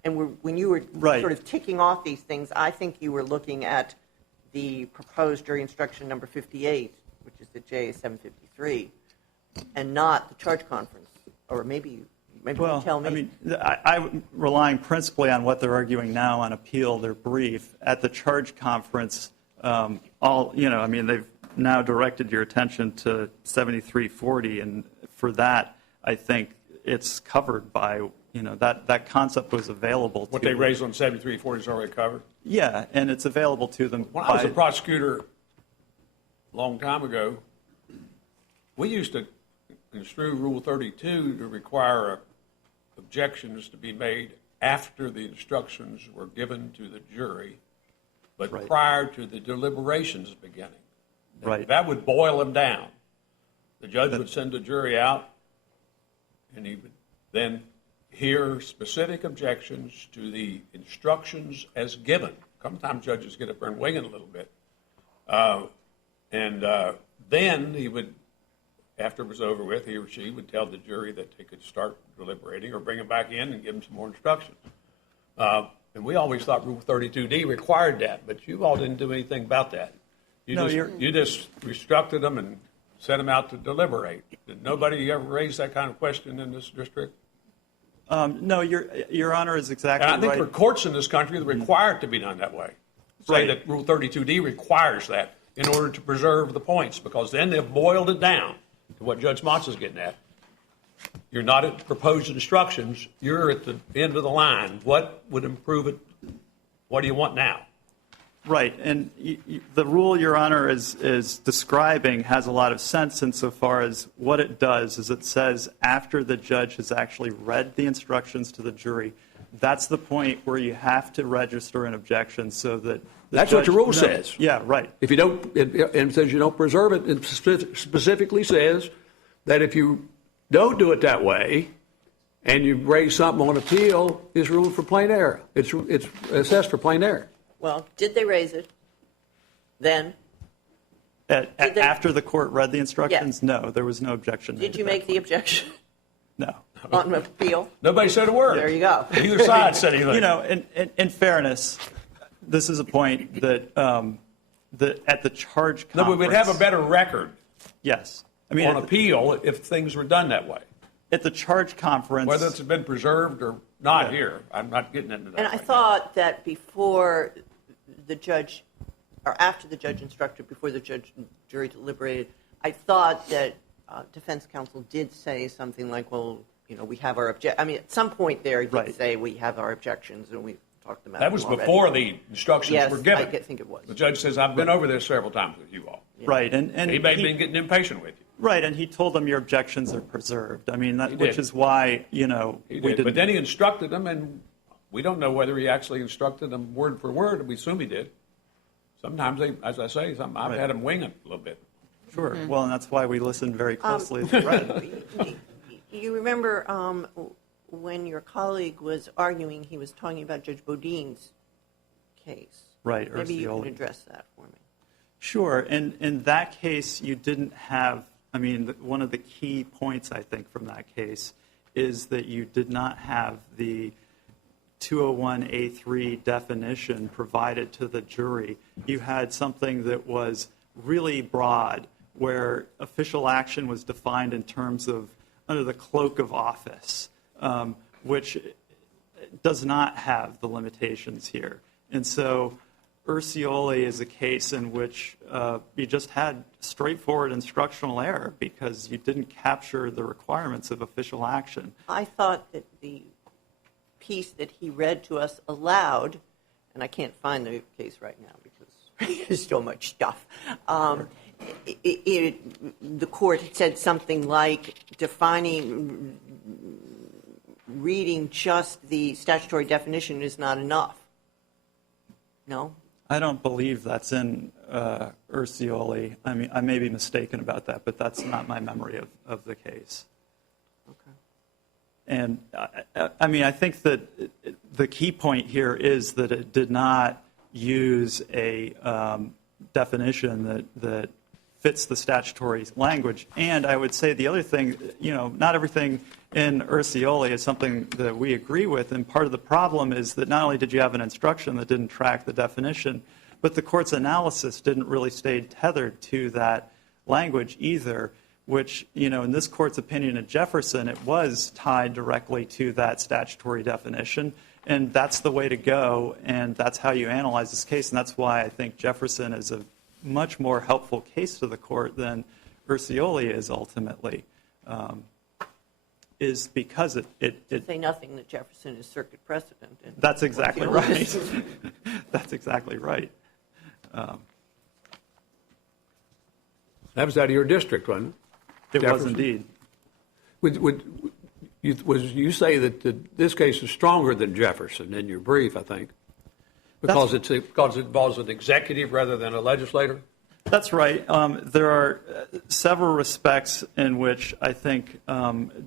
And when you were Right. sort of ticking off these things, I think you were looking at the proposed jury instruction number 58, which is the J753, and not the charge conference. Or maybe you tell me. I mean, I'm relying principally on what they're arguing now on appeal, their brief. At the charge conference, they've now directed your attention to 7340, and for that, I think it's covered by, that concept was available to What they raised on 7340 is already covered? Yeah, and it's available to them. When I was a prosecutor a long time ago, we used to construe Rule 32 to require objections to be made after the instructions were given to the jury, but Right. prior to the deliberations beginning. Right. That would boil them down. The judge would send the jury out, and he would then hear specific objections to the instructions as given. Sometimes judges get up there and wing it a little bit. Then he would, after it was over with, he or she would tell the jury that they could start deliberating or bring them back in and give them some more instructions. And we always thought Rule 32D required that, but you all didn't do anything about that. You just instructed them and sent them out to deliberate. Did nobody ever raise that kind of question in this district? No, Your Honor is exactly right. And I think for courts in this country, they're required to be done that way. Say Right. that Rule 32D requires that in order to preserve the points, because then they've boiled it down to what Judge Motz is getting at. You're not at proposed instructions. You're at the end of the line. What would improve it? What do you want now? Right, and the rule Your Honor is describing has a lot of sense insofar as what it does is it says after the judge has actually read the instructions to the jury, that's the point where you have to register an objection so that That's what the rule says. Yeah, right. If you don't, it says you don't preserve it, it specifically says that if you don't do it that way and you raise something on appeal, it's ruled for plain error. It's assessed for plain error. Well, did they raise it then? After the court read the instructions, Yes. No, there was no objection. Did you make the objection No. on appeal? Nobody said a word. There you go. Neither side said anything. In fairness, this is a point that at the charge conference. No, but we'd have a better record Yes. on appeal if things were done that way. At the charge conference. Whether it's been preserved or not here, I'm not getting into that. And I thought that before the judge, or after the judge instructed, before the jury deliberated, I thought that defense counsel did say something like, well, we have our at some point there he did Right. say we have our objections and we talked about That them was already. before the instructions Yes, were given. I think it was. The judge says, I've been over this several times with you all. Right. And He may have been getting impatient with you. Right, and he told them your objections are preserved. I mean, He which did. is why, He we did. didn't. But then he instructed them, and we don't know whether he actually instructed them word for word. We assume he did. Sometimes, as I say, I've had him wing it a little bit. Sure. Well, and that's why we listened very closely as we read. You remember when your colleague was arguing, he was talking about Judge Bodine's case. Right, Maybe you Ursioli. can address that for me. Sure. And in that case, you didn't have, one of the key points, I think, from that case is that you did not have the 201A3 definition provided to the jury. You had something that was really broad, where official action was defined in terms of under the cloak of office, which does not have the limitations here. And so Ursioli is a case in which you just had straightforward instructional error because you didn't capture the requirements of official action. I thought that the piece that he read to us aloud and I can't find the case right now because there's so much stuff. The court had said something like reading just the statutory definition is not enough. No? I don't believe that's in Ursioli. I mean, I may be mistaken about that, but that's not my memory of the case. Okay. And I mean, I think that the key point here is that it did not use a definition that fits the statutory language. And I would say the other thing, not everything in Ursioli is something that we agree with. And part of the problem is that not only did you have an instruction that didn't track the definition, but the court's analysis didn't really stay tethered to that language either, which, in this court's opinion in Jefferson, it was tied directly to that statutory definition. And that's the way to go, and that's how you analyze this case. And that's why I think Jefferson is a much more helpful case to the court than Ursioli is ultimately, is because it say nothing that Jefferson is circuit precedent. That's exactly right. That's exactly right. That was out of your district, wasn't it? It was indeed. You say that this case is stronger than Jefferson in your brief, I think, because it involves an executive rather than a legislator? That's right. There are several respects in which I think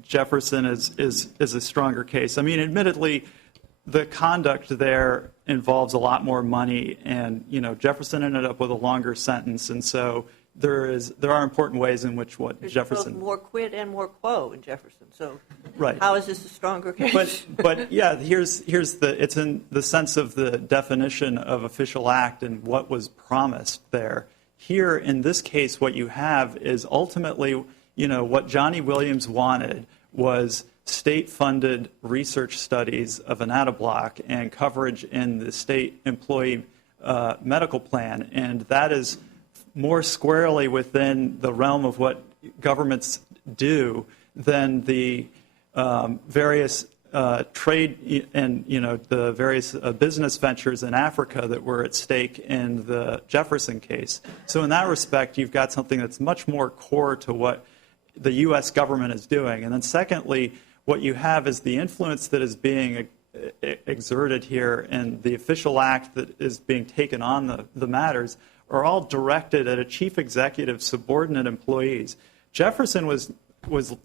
Jefferson is a stronger case. I mean, admittedly, the conduct there involves a lot more money, and Jefferson ended up with a longer sentence, and so there are important ways in which There's Jefferson. both more quid and more quo in Jefferson. So right. How is this a stronger case? But yeah, it's in the sense of the definition of official act and what was promised there. Here, in this case, what you have is ultimately, what Johnny Williams wanted was state-funded research studies of anatoblock and coverage in the state employee medical plan, and that is more squarely within the realm of what governments do than the various trade and the various business ventures in Africa that were at stake in the Jefferson case. So in that respect, you've got something that's much more core to what the U.S. government is doing. And then secondly, what you have is the influence that is being exerted here and the official act that is being taken on the matters are all directed at a chief executive subordinate employees. Jefferson was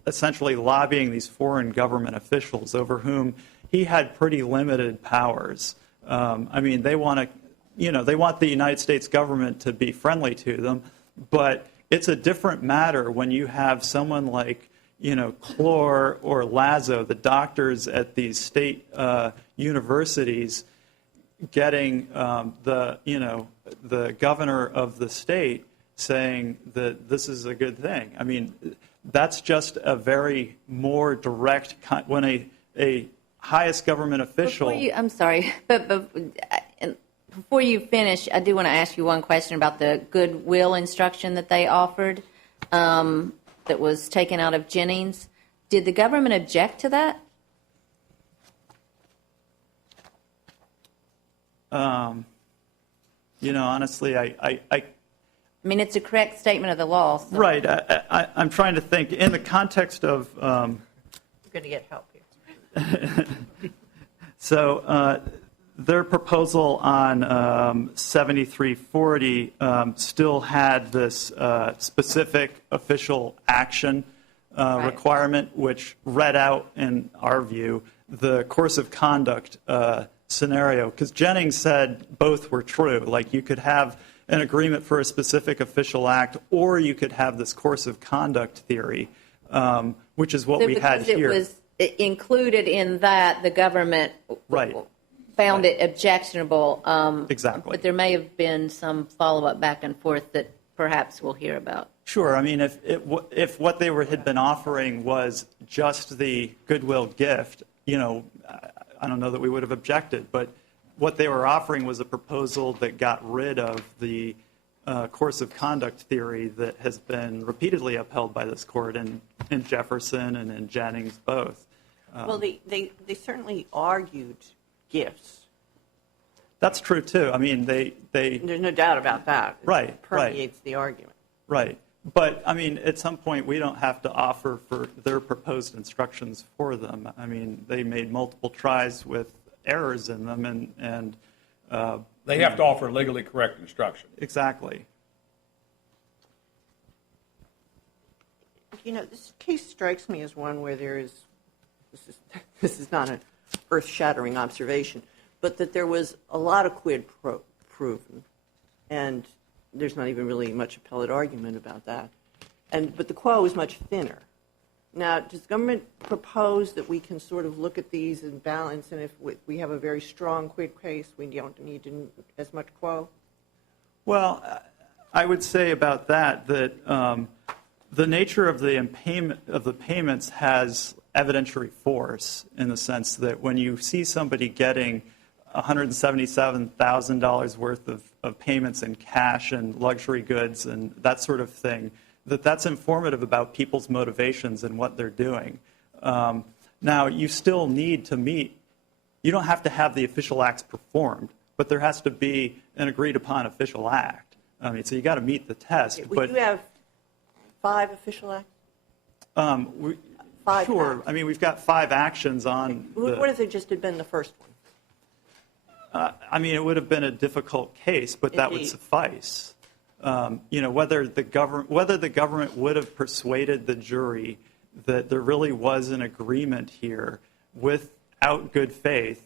essentially lobbying these foreign government officials over whom he had pretty limited powers. I mean, they want the United States government to be friendly to them, but it's a different matter when you have someone like, Clore or Lazo, the doctors at these state universities, getting the governor of the state saying that this is a good thing. I mean, that's just a very more direct, when a highest government official. I'm sorry, but before you finish, I do want to ask you one question about the goodwill instruction that they offered that was taken out of Jennings. Did the government object to that? Honestly, I mean, it's a correct statement of the law. So. Right. I'm trying to think in the context of. We're going to get help here. So their proposal on 7340 still had this specific official action requirement, which read out, in our view, the course of conduct scenario. Because Jennings said both were true. Like, you could have an agreement for a specific official act, or you could have this course of conduct theory, which is what we had here. It was included in that, the government right. found it objectionable. Exactly. But there may have been some follow-up back and forth that perhaps we'll hear about. Sure. I mean, if what they had been offering was just the goodwill gift, I don't know that we would have objected, but what they were offering was a proposal that got rid of the course of conduct theory that has been repeatedly upheld by this court in Jefferson and in Jennings both. Well, they certainly argued gifts. That's true, too. I mean, they There's no doubt about that. Right, It permeates the argument. right. But, I mean, at some point, we don't have to offer for their proposed instructions for them. I mean, they made multiple tries with errors in them, and They have to offer legally correct instruction. exactly. You know, this case strikes me as one where this is not an earth-shattering observation, but that there was a lot of quid pro proven, and there's not even really much appellate argument about that. But the quo is much thinner. Now, does government propose that we can sort of look at these and balance, and if we have a very strong quid case, we don't need as much quo? Well, I would say about that the nature of the payments has evidentiary force in the sense that when you see somebody getting $177,000 worth of payments in cash and luxury goods and that sort of thing, that's informative about people's motivations and what they're doing. Now, you still need to meet, you don't have to have the official acts performed, but there has to be an agreed upon official act. I mean, so you got to meet the test. Would you have 5 official acts? 5 Sure. acts. I mean, we've got 5 actions on. What if it just had been the first one? I mean, it would have been a difficult case, but that would Indeed. suffice. You know, whether the government would have persuaded the jury that there really was an agreement here without good faith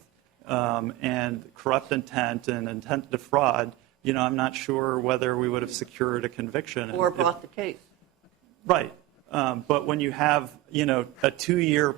and corrupt intent and intent to defraud, you know, I'm not sure whether we would have secured a conviction. Or brought the case? Right. But when you have, you know, a 2-year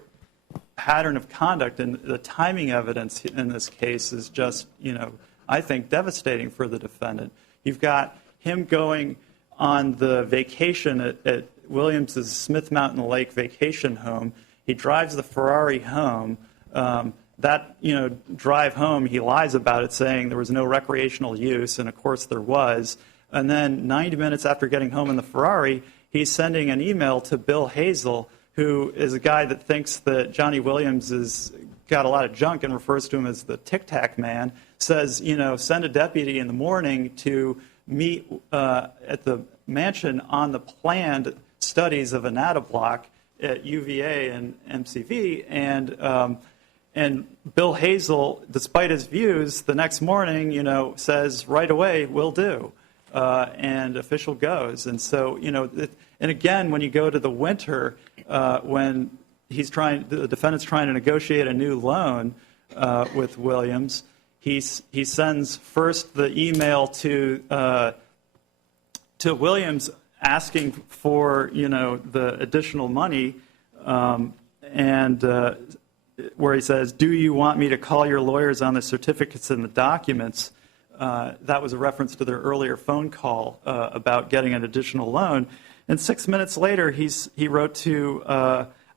pattern of conduct, and the timing evidence in this case is just, you know, I think devastating for the defendant. You've got him going on the vacation at Williams's Smith Mountain Lake vacation home. He drives the Ferrari home. That, you know, drive home, he lies about it, saying there was no recreational use, and of course there was. And then 90 minutes after getting home in the Ferrari, he's sending an email to Bill Hazel, who is a guy that thinks that Johnny Williams has got a lot of junk and refers to him as the Tic Tac man, says, you know, send a deputy in the morning to meet at the mansion on the planned studies of Anatoblock at UVA and MCV. And Bill Hazel, despite his views, the next morning, you know, says right away, will do. And official goes. And so, you know, and again, when you go to the winter, when the defendant's trying to negotiate a new loan with Williams, he sends first the email to Williams asking for, you know, the additional money, and where he says, "Do you want me to call your lawyers on the certificates and the documents?" That was a reference to their earlier phone call about getting an additional loan. And 6 minutes later, he wrote to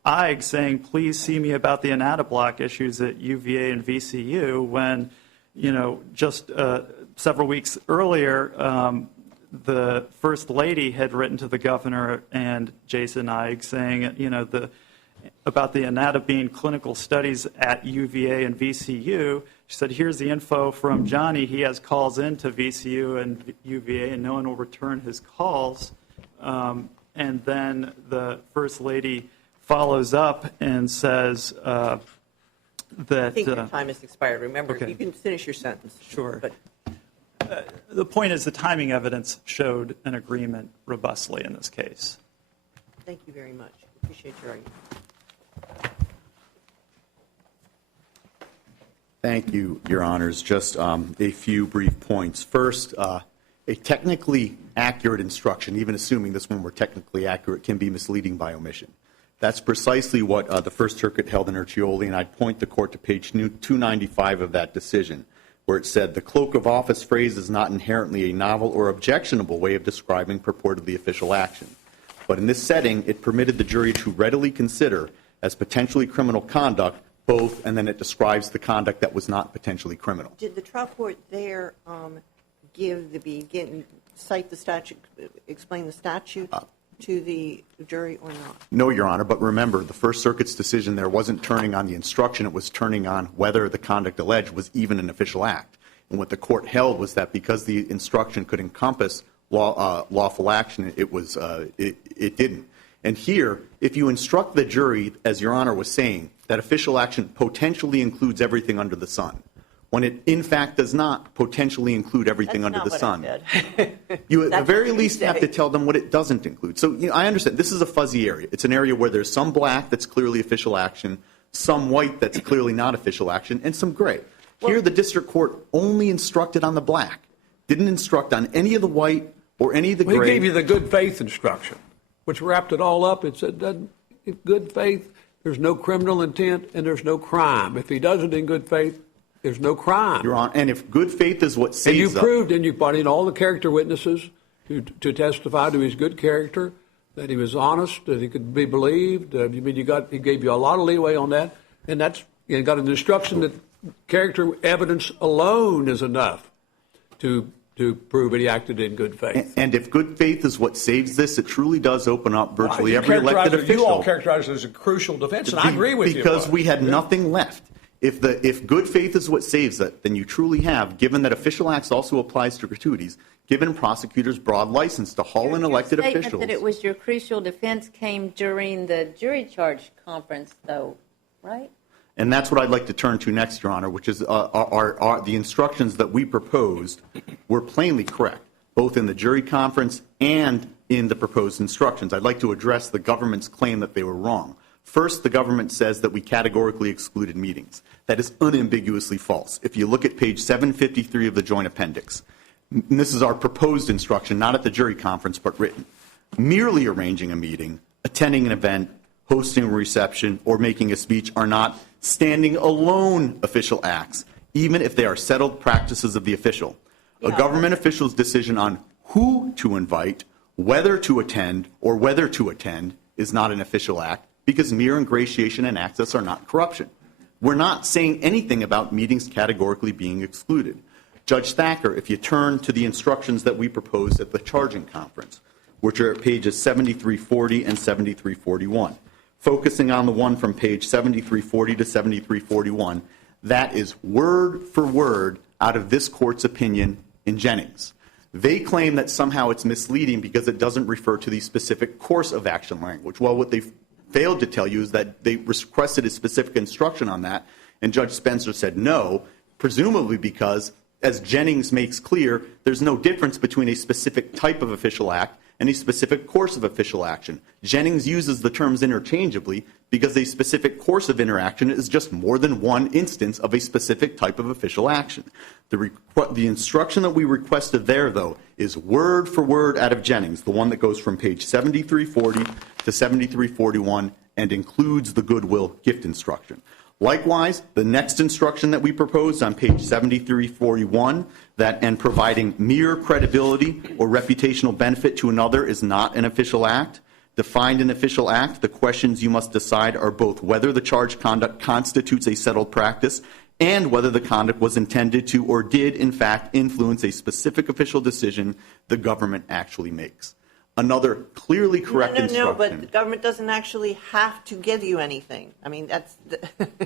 Ige saying, "Please see me about the Anatoblock issues at UVA and VCU," when, you know, just several weeks earlier, the First Lady had written to the governor and Jason Ige saying, you know, about the anatobine clinical studies at UVA and VCU. She said, "Here's the info from Johnny. He has calls into VCU and UVA, and no one will return his calls." And then the First Lady follows up and says that... I think your time has expired. Remember, Okay. you can finish your sentence. Sure. But The point is the timing evidence showed an agreement robustly in this case. thank you very much. Appreciate your argument. Thank you, Your Honors. Just a few brief points. First, a technically accurate instruction, even assuming this one were technically accurate, can be misleading by omission. That's precisely what the First Circuit held in Urcioli, and I'd point the Court to page 295 of that decision, where it said, "The cloak of office phrase is not inherently a novel or objectionable way of describing purportedly official action. But in this setting, it permitted the jury to readily consider as potentially criminal conduct both," and then it describes the conduct that was not potentially criminal. Did the trial court there cite the statute, explain the statute to the jury or not? No, Your Honor, but remember, the First Circuit's decision there wasn't turning on the instruction, it was turning on whether the conduct alleged was even an official act. And what the court held was that because the instruction could encompass lawful action, it didn't. And here, if you instruct the jury, as Your Honor was saying, that official action potentially includes everything under the sun, when it in fact does not potentially include everything under the sun. You at the very least have to tell them what it doesn't include. So I understand this is a fuzzy area. It's an area where there's some black that's clearly official action, some white that's clearly not official action, and some gray. Here the district court only instructed on the black, didn't instruct on any of the white or any of the gray. He gave you the good faith instruction, which wrapped it all up. It said, in good faith, there's no criminal intent and there's no crime. If he does it in good faith, there's no crime. Your Honor, and if good faith is what saves and you proved, and you brought in all the character witnesses to testify to his good character, that he was honest, that he could be believed. He gave you a lot of leeway on that, and you got an instruction that character evidence alone is enough to prove that he acted in good faith. And if good faith is what saves this, it truly does open up virtually every elected official. You all characterize it as a crucial defense, and I agree with you. Because we had nothing left. If good faith is what saves it, then you truly have, given that official acts also applies to gratuities, given prosecutors broad license to haul in elected officials. Your statement that it was your crucial defense came during the jury charge conference, though, right? And that's what I'd like to turn to next, Your Honor, which is the instructions that we proposed were plainly correct, both in the jury conference and in the proposed instructions. I'd like to address the government's claim that they were wrong. First, the government says that we categorically excluded meetings. That is unambiguously false. If you look at page 753 of the joint appendix, and this is our proposed instruction, not at the jury conference, but written. Merely arranging a meeting, attending an event, hosting a reception, or making a speech are not standing alone official acts, even if they are settled practices of the official. A government official's decision on who to invite, whether to attend, or whether to attend is not an official act, because mere ingratiation and access are not corruption. We're not saying anything about meetings categorically being excluded. Judge Thacker, if you turn to the instructions that we proposed at the charging conference, which are at pages 7340 and 7341, focusing on the one from page 7340 to 7341, that is word for word out of this court's opinion in Jennings. They claim that somehow it's misleading because it doesn't refer to the specific course of action language. Well, what they failed to tell you is that they requested a specific instruction on that, and Judge Spencer said no, presumably because, as Jennings makes clear, there's no difference between a specific type of official act and a specific course of official action. Jennings uses the terms interchangeably because a specific course of interaction is just more than one instance of a specific type of official action. The instruction that we requested there, though, is word for word out of Jennings, the one that goes from page 7340 to 7341 and includes the goodwill gift instruction. Likewise, the next instruction that we proposed on page 7341, and providing mere credibility or reputational benefit to another is not an official act. Defined an official act, the questions you must decide are both whether the charged conduct constitutes a settled practice and whether the conduct was intended to or did, in fact, influence a specific official decision the government actually makes. Another clearly correct instruction. No, but the government doesn't actually have to give you anything. I mean, that's...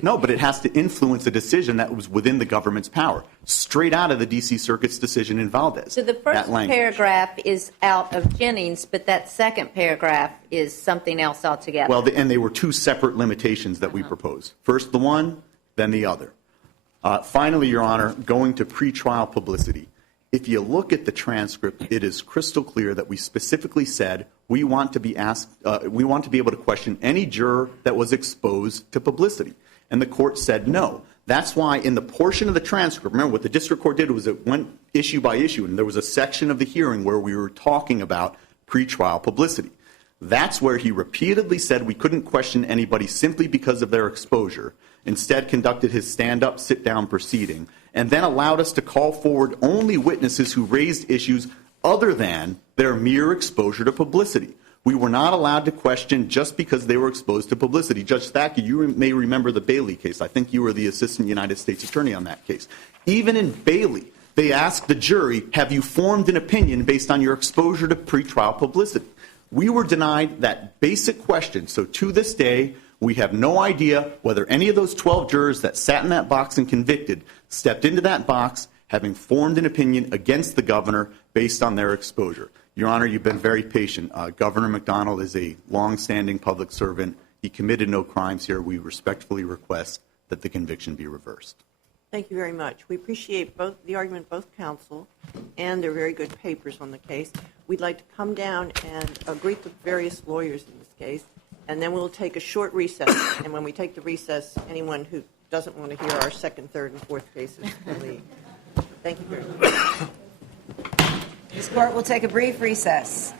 No, but it has to influence a decision that was within the government's power, straight out of the D.C. Circuit's decision in Valdez. So the first paragraph is out of Jennings, but that second paragraph is something else altogether. Well, and they were two separate limitations that we proposed. First the one, then the other. Finally, Your Honor, going to pretrial publicity. If you look at the transcript, it is crystal clear that we specifically said we want to be able to question any juror that was exposed to publicity. And the court said no. That's why in the portion of the transcript, remember what the district court did was it went issue by issue, and there was a section of the hearing where we were talking about pretrial publicity. That's where he repeatedly said we couldn't question anybody simply because of their exposure, instead conducted his stand-up, sit-down proceeding, and then allowed us to call forward only witnesses who raised issues other than their mere exposure to publicity. We were not allowed to question just because they were exposed to publicity. Judge Thacker, you may remember the Bailey case. I think you were the assistant United States attorney on that case. Even in Bailey, they asked the jury, have you formed an opinion based on your exposure to pretrial publicity? We were denied that basic question. So to this day, we have no idea whether any of those 12 jurors that sat in that box and convicted stepped into that box, having formed an opinion against the governor based on their exposure. Your Honor, you've been very patient. Governor McDonnell is a longstanding public servant. He committed no crimes here. We respectfully request that the conviction be reversed. Thank you very much. We appreciate both the argument, both counsel, and their very good papers on the case. We'd like to come down and greet the various lawyers in this case, and then we'll take a short recess. And when we take the recess, anyone who doesn't want to hear our second, third, and fourth cases will leave. Thank you very much. This court will take a brief recess.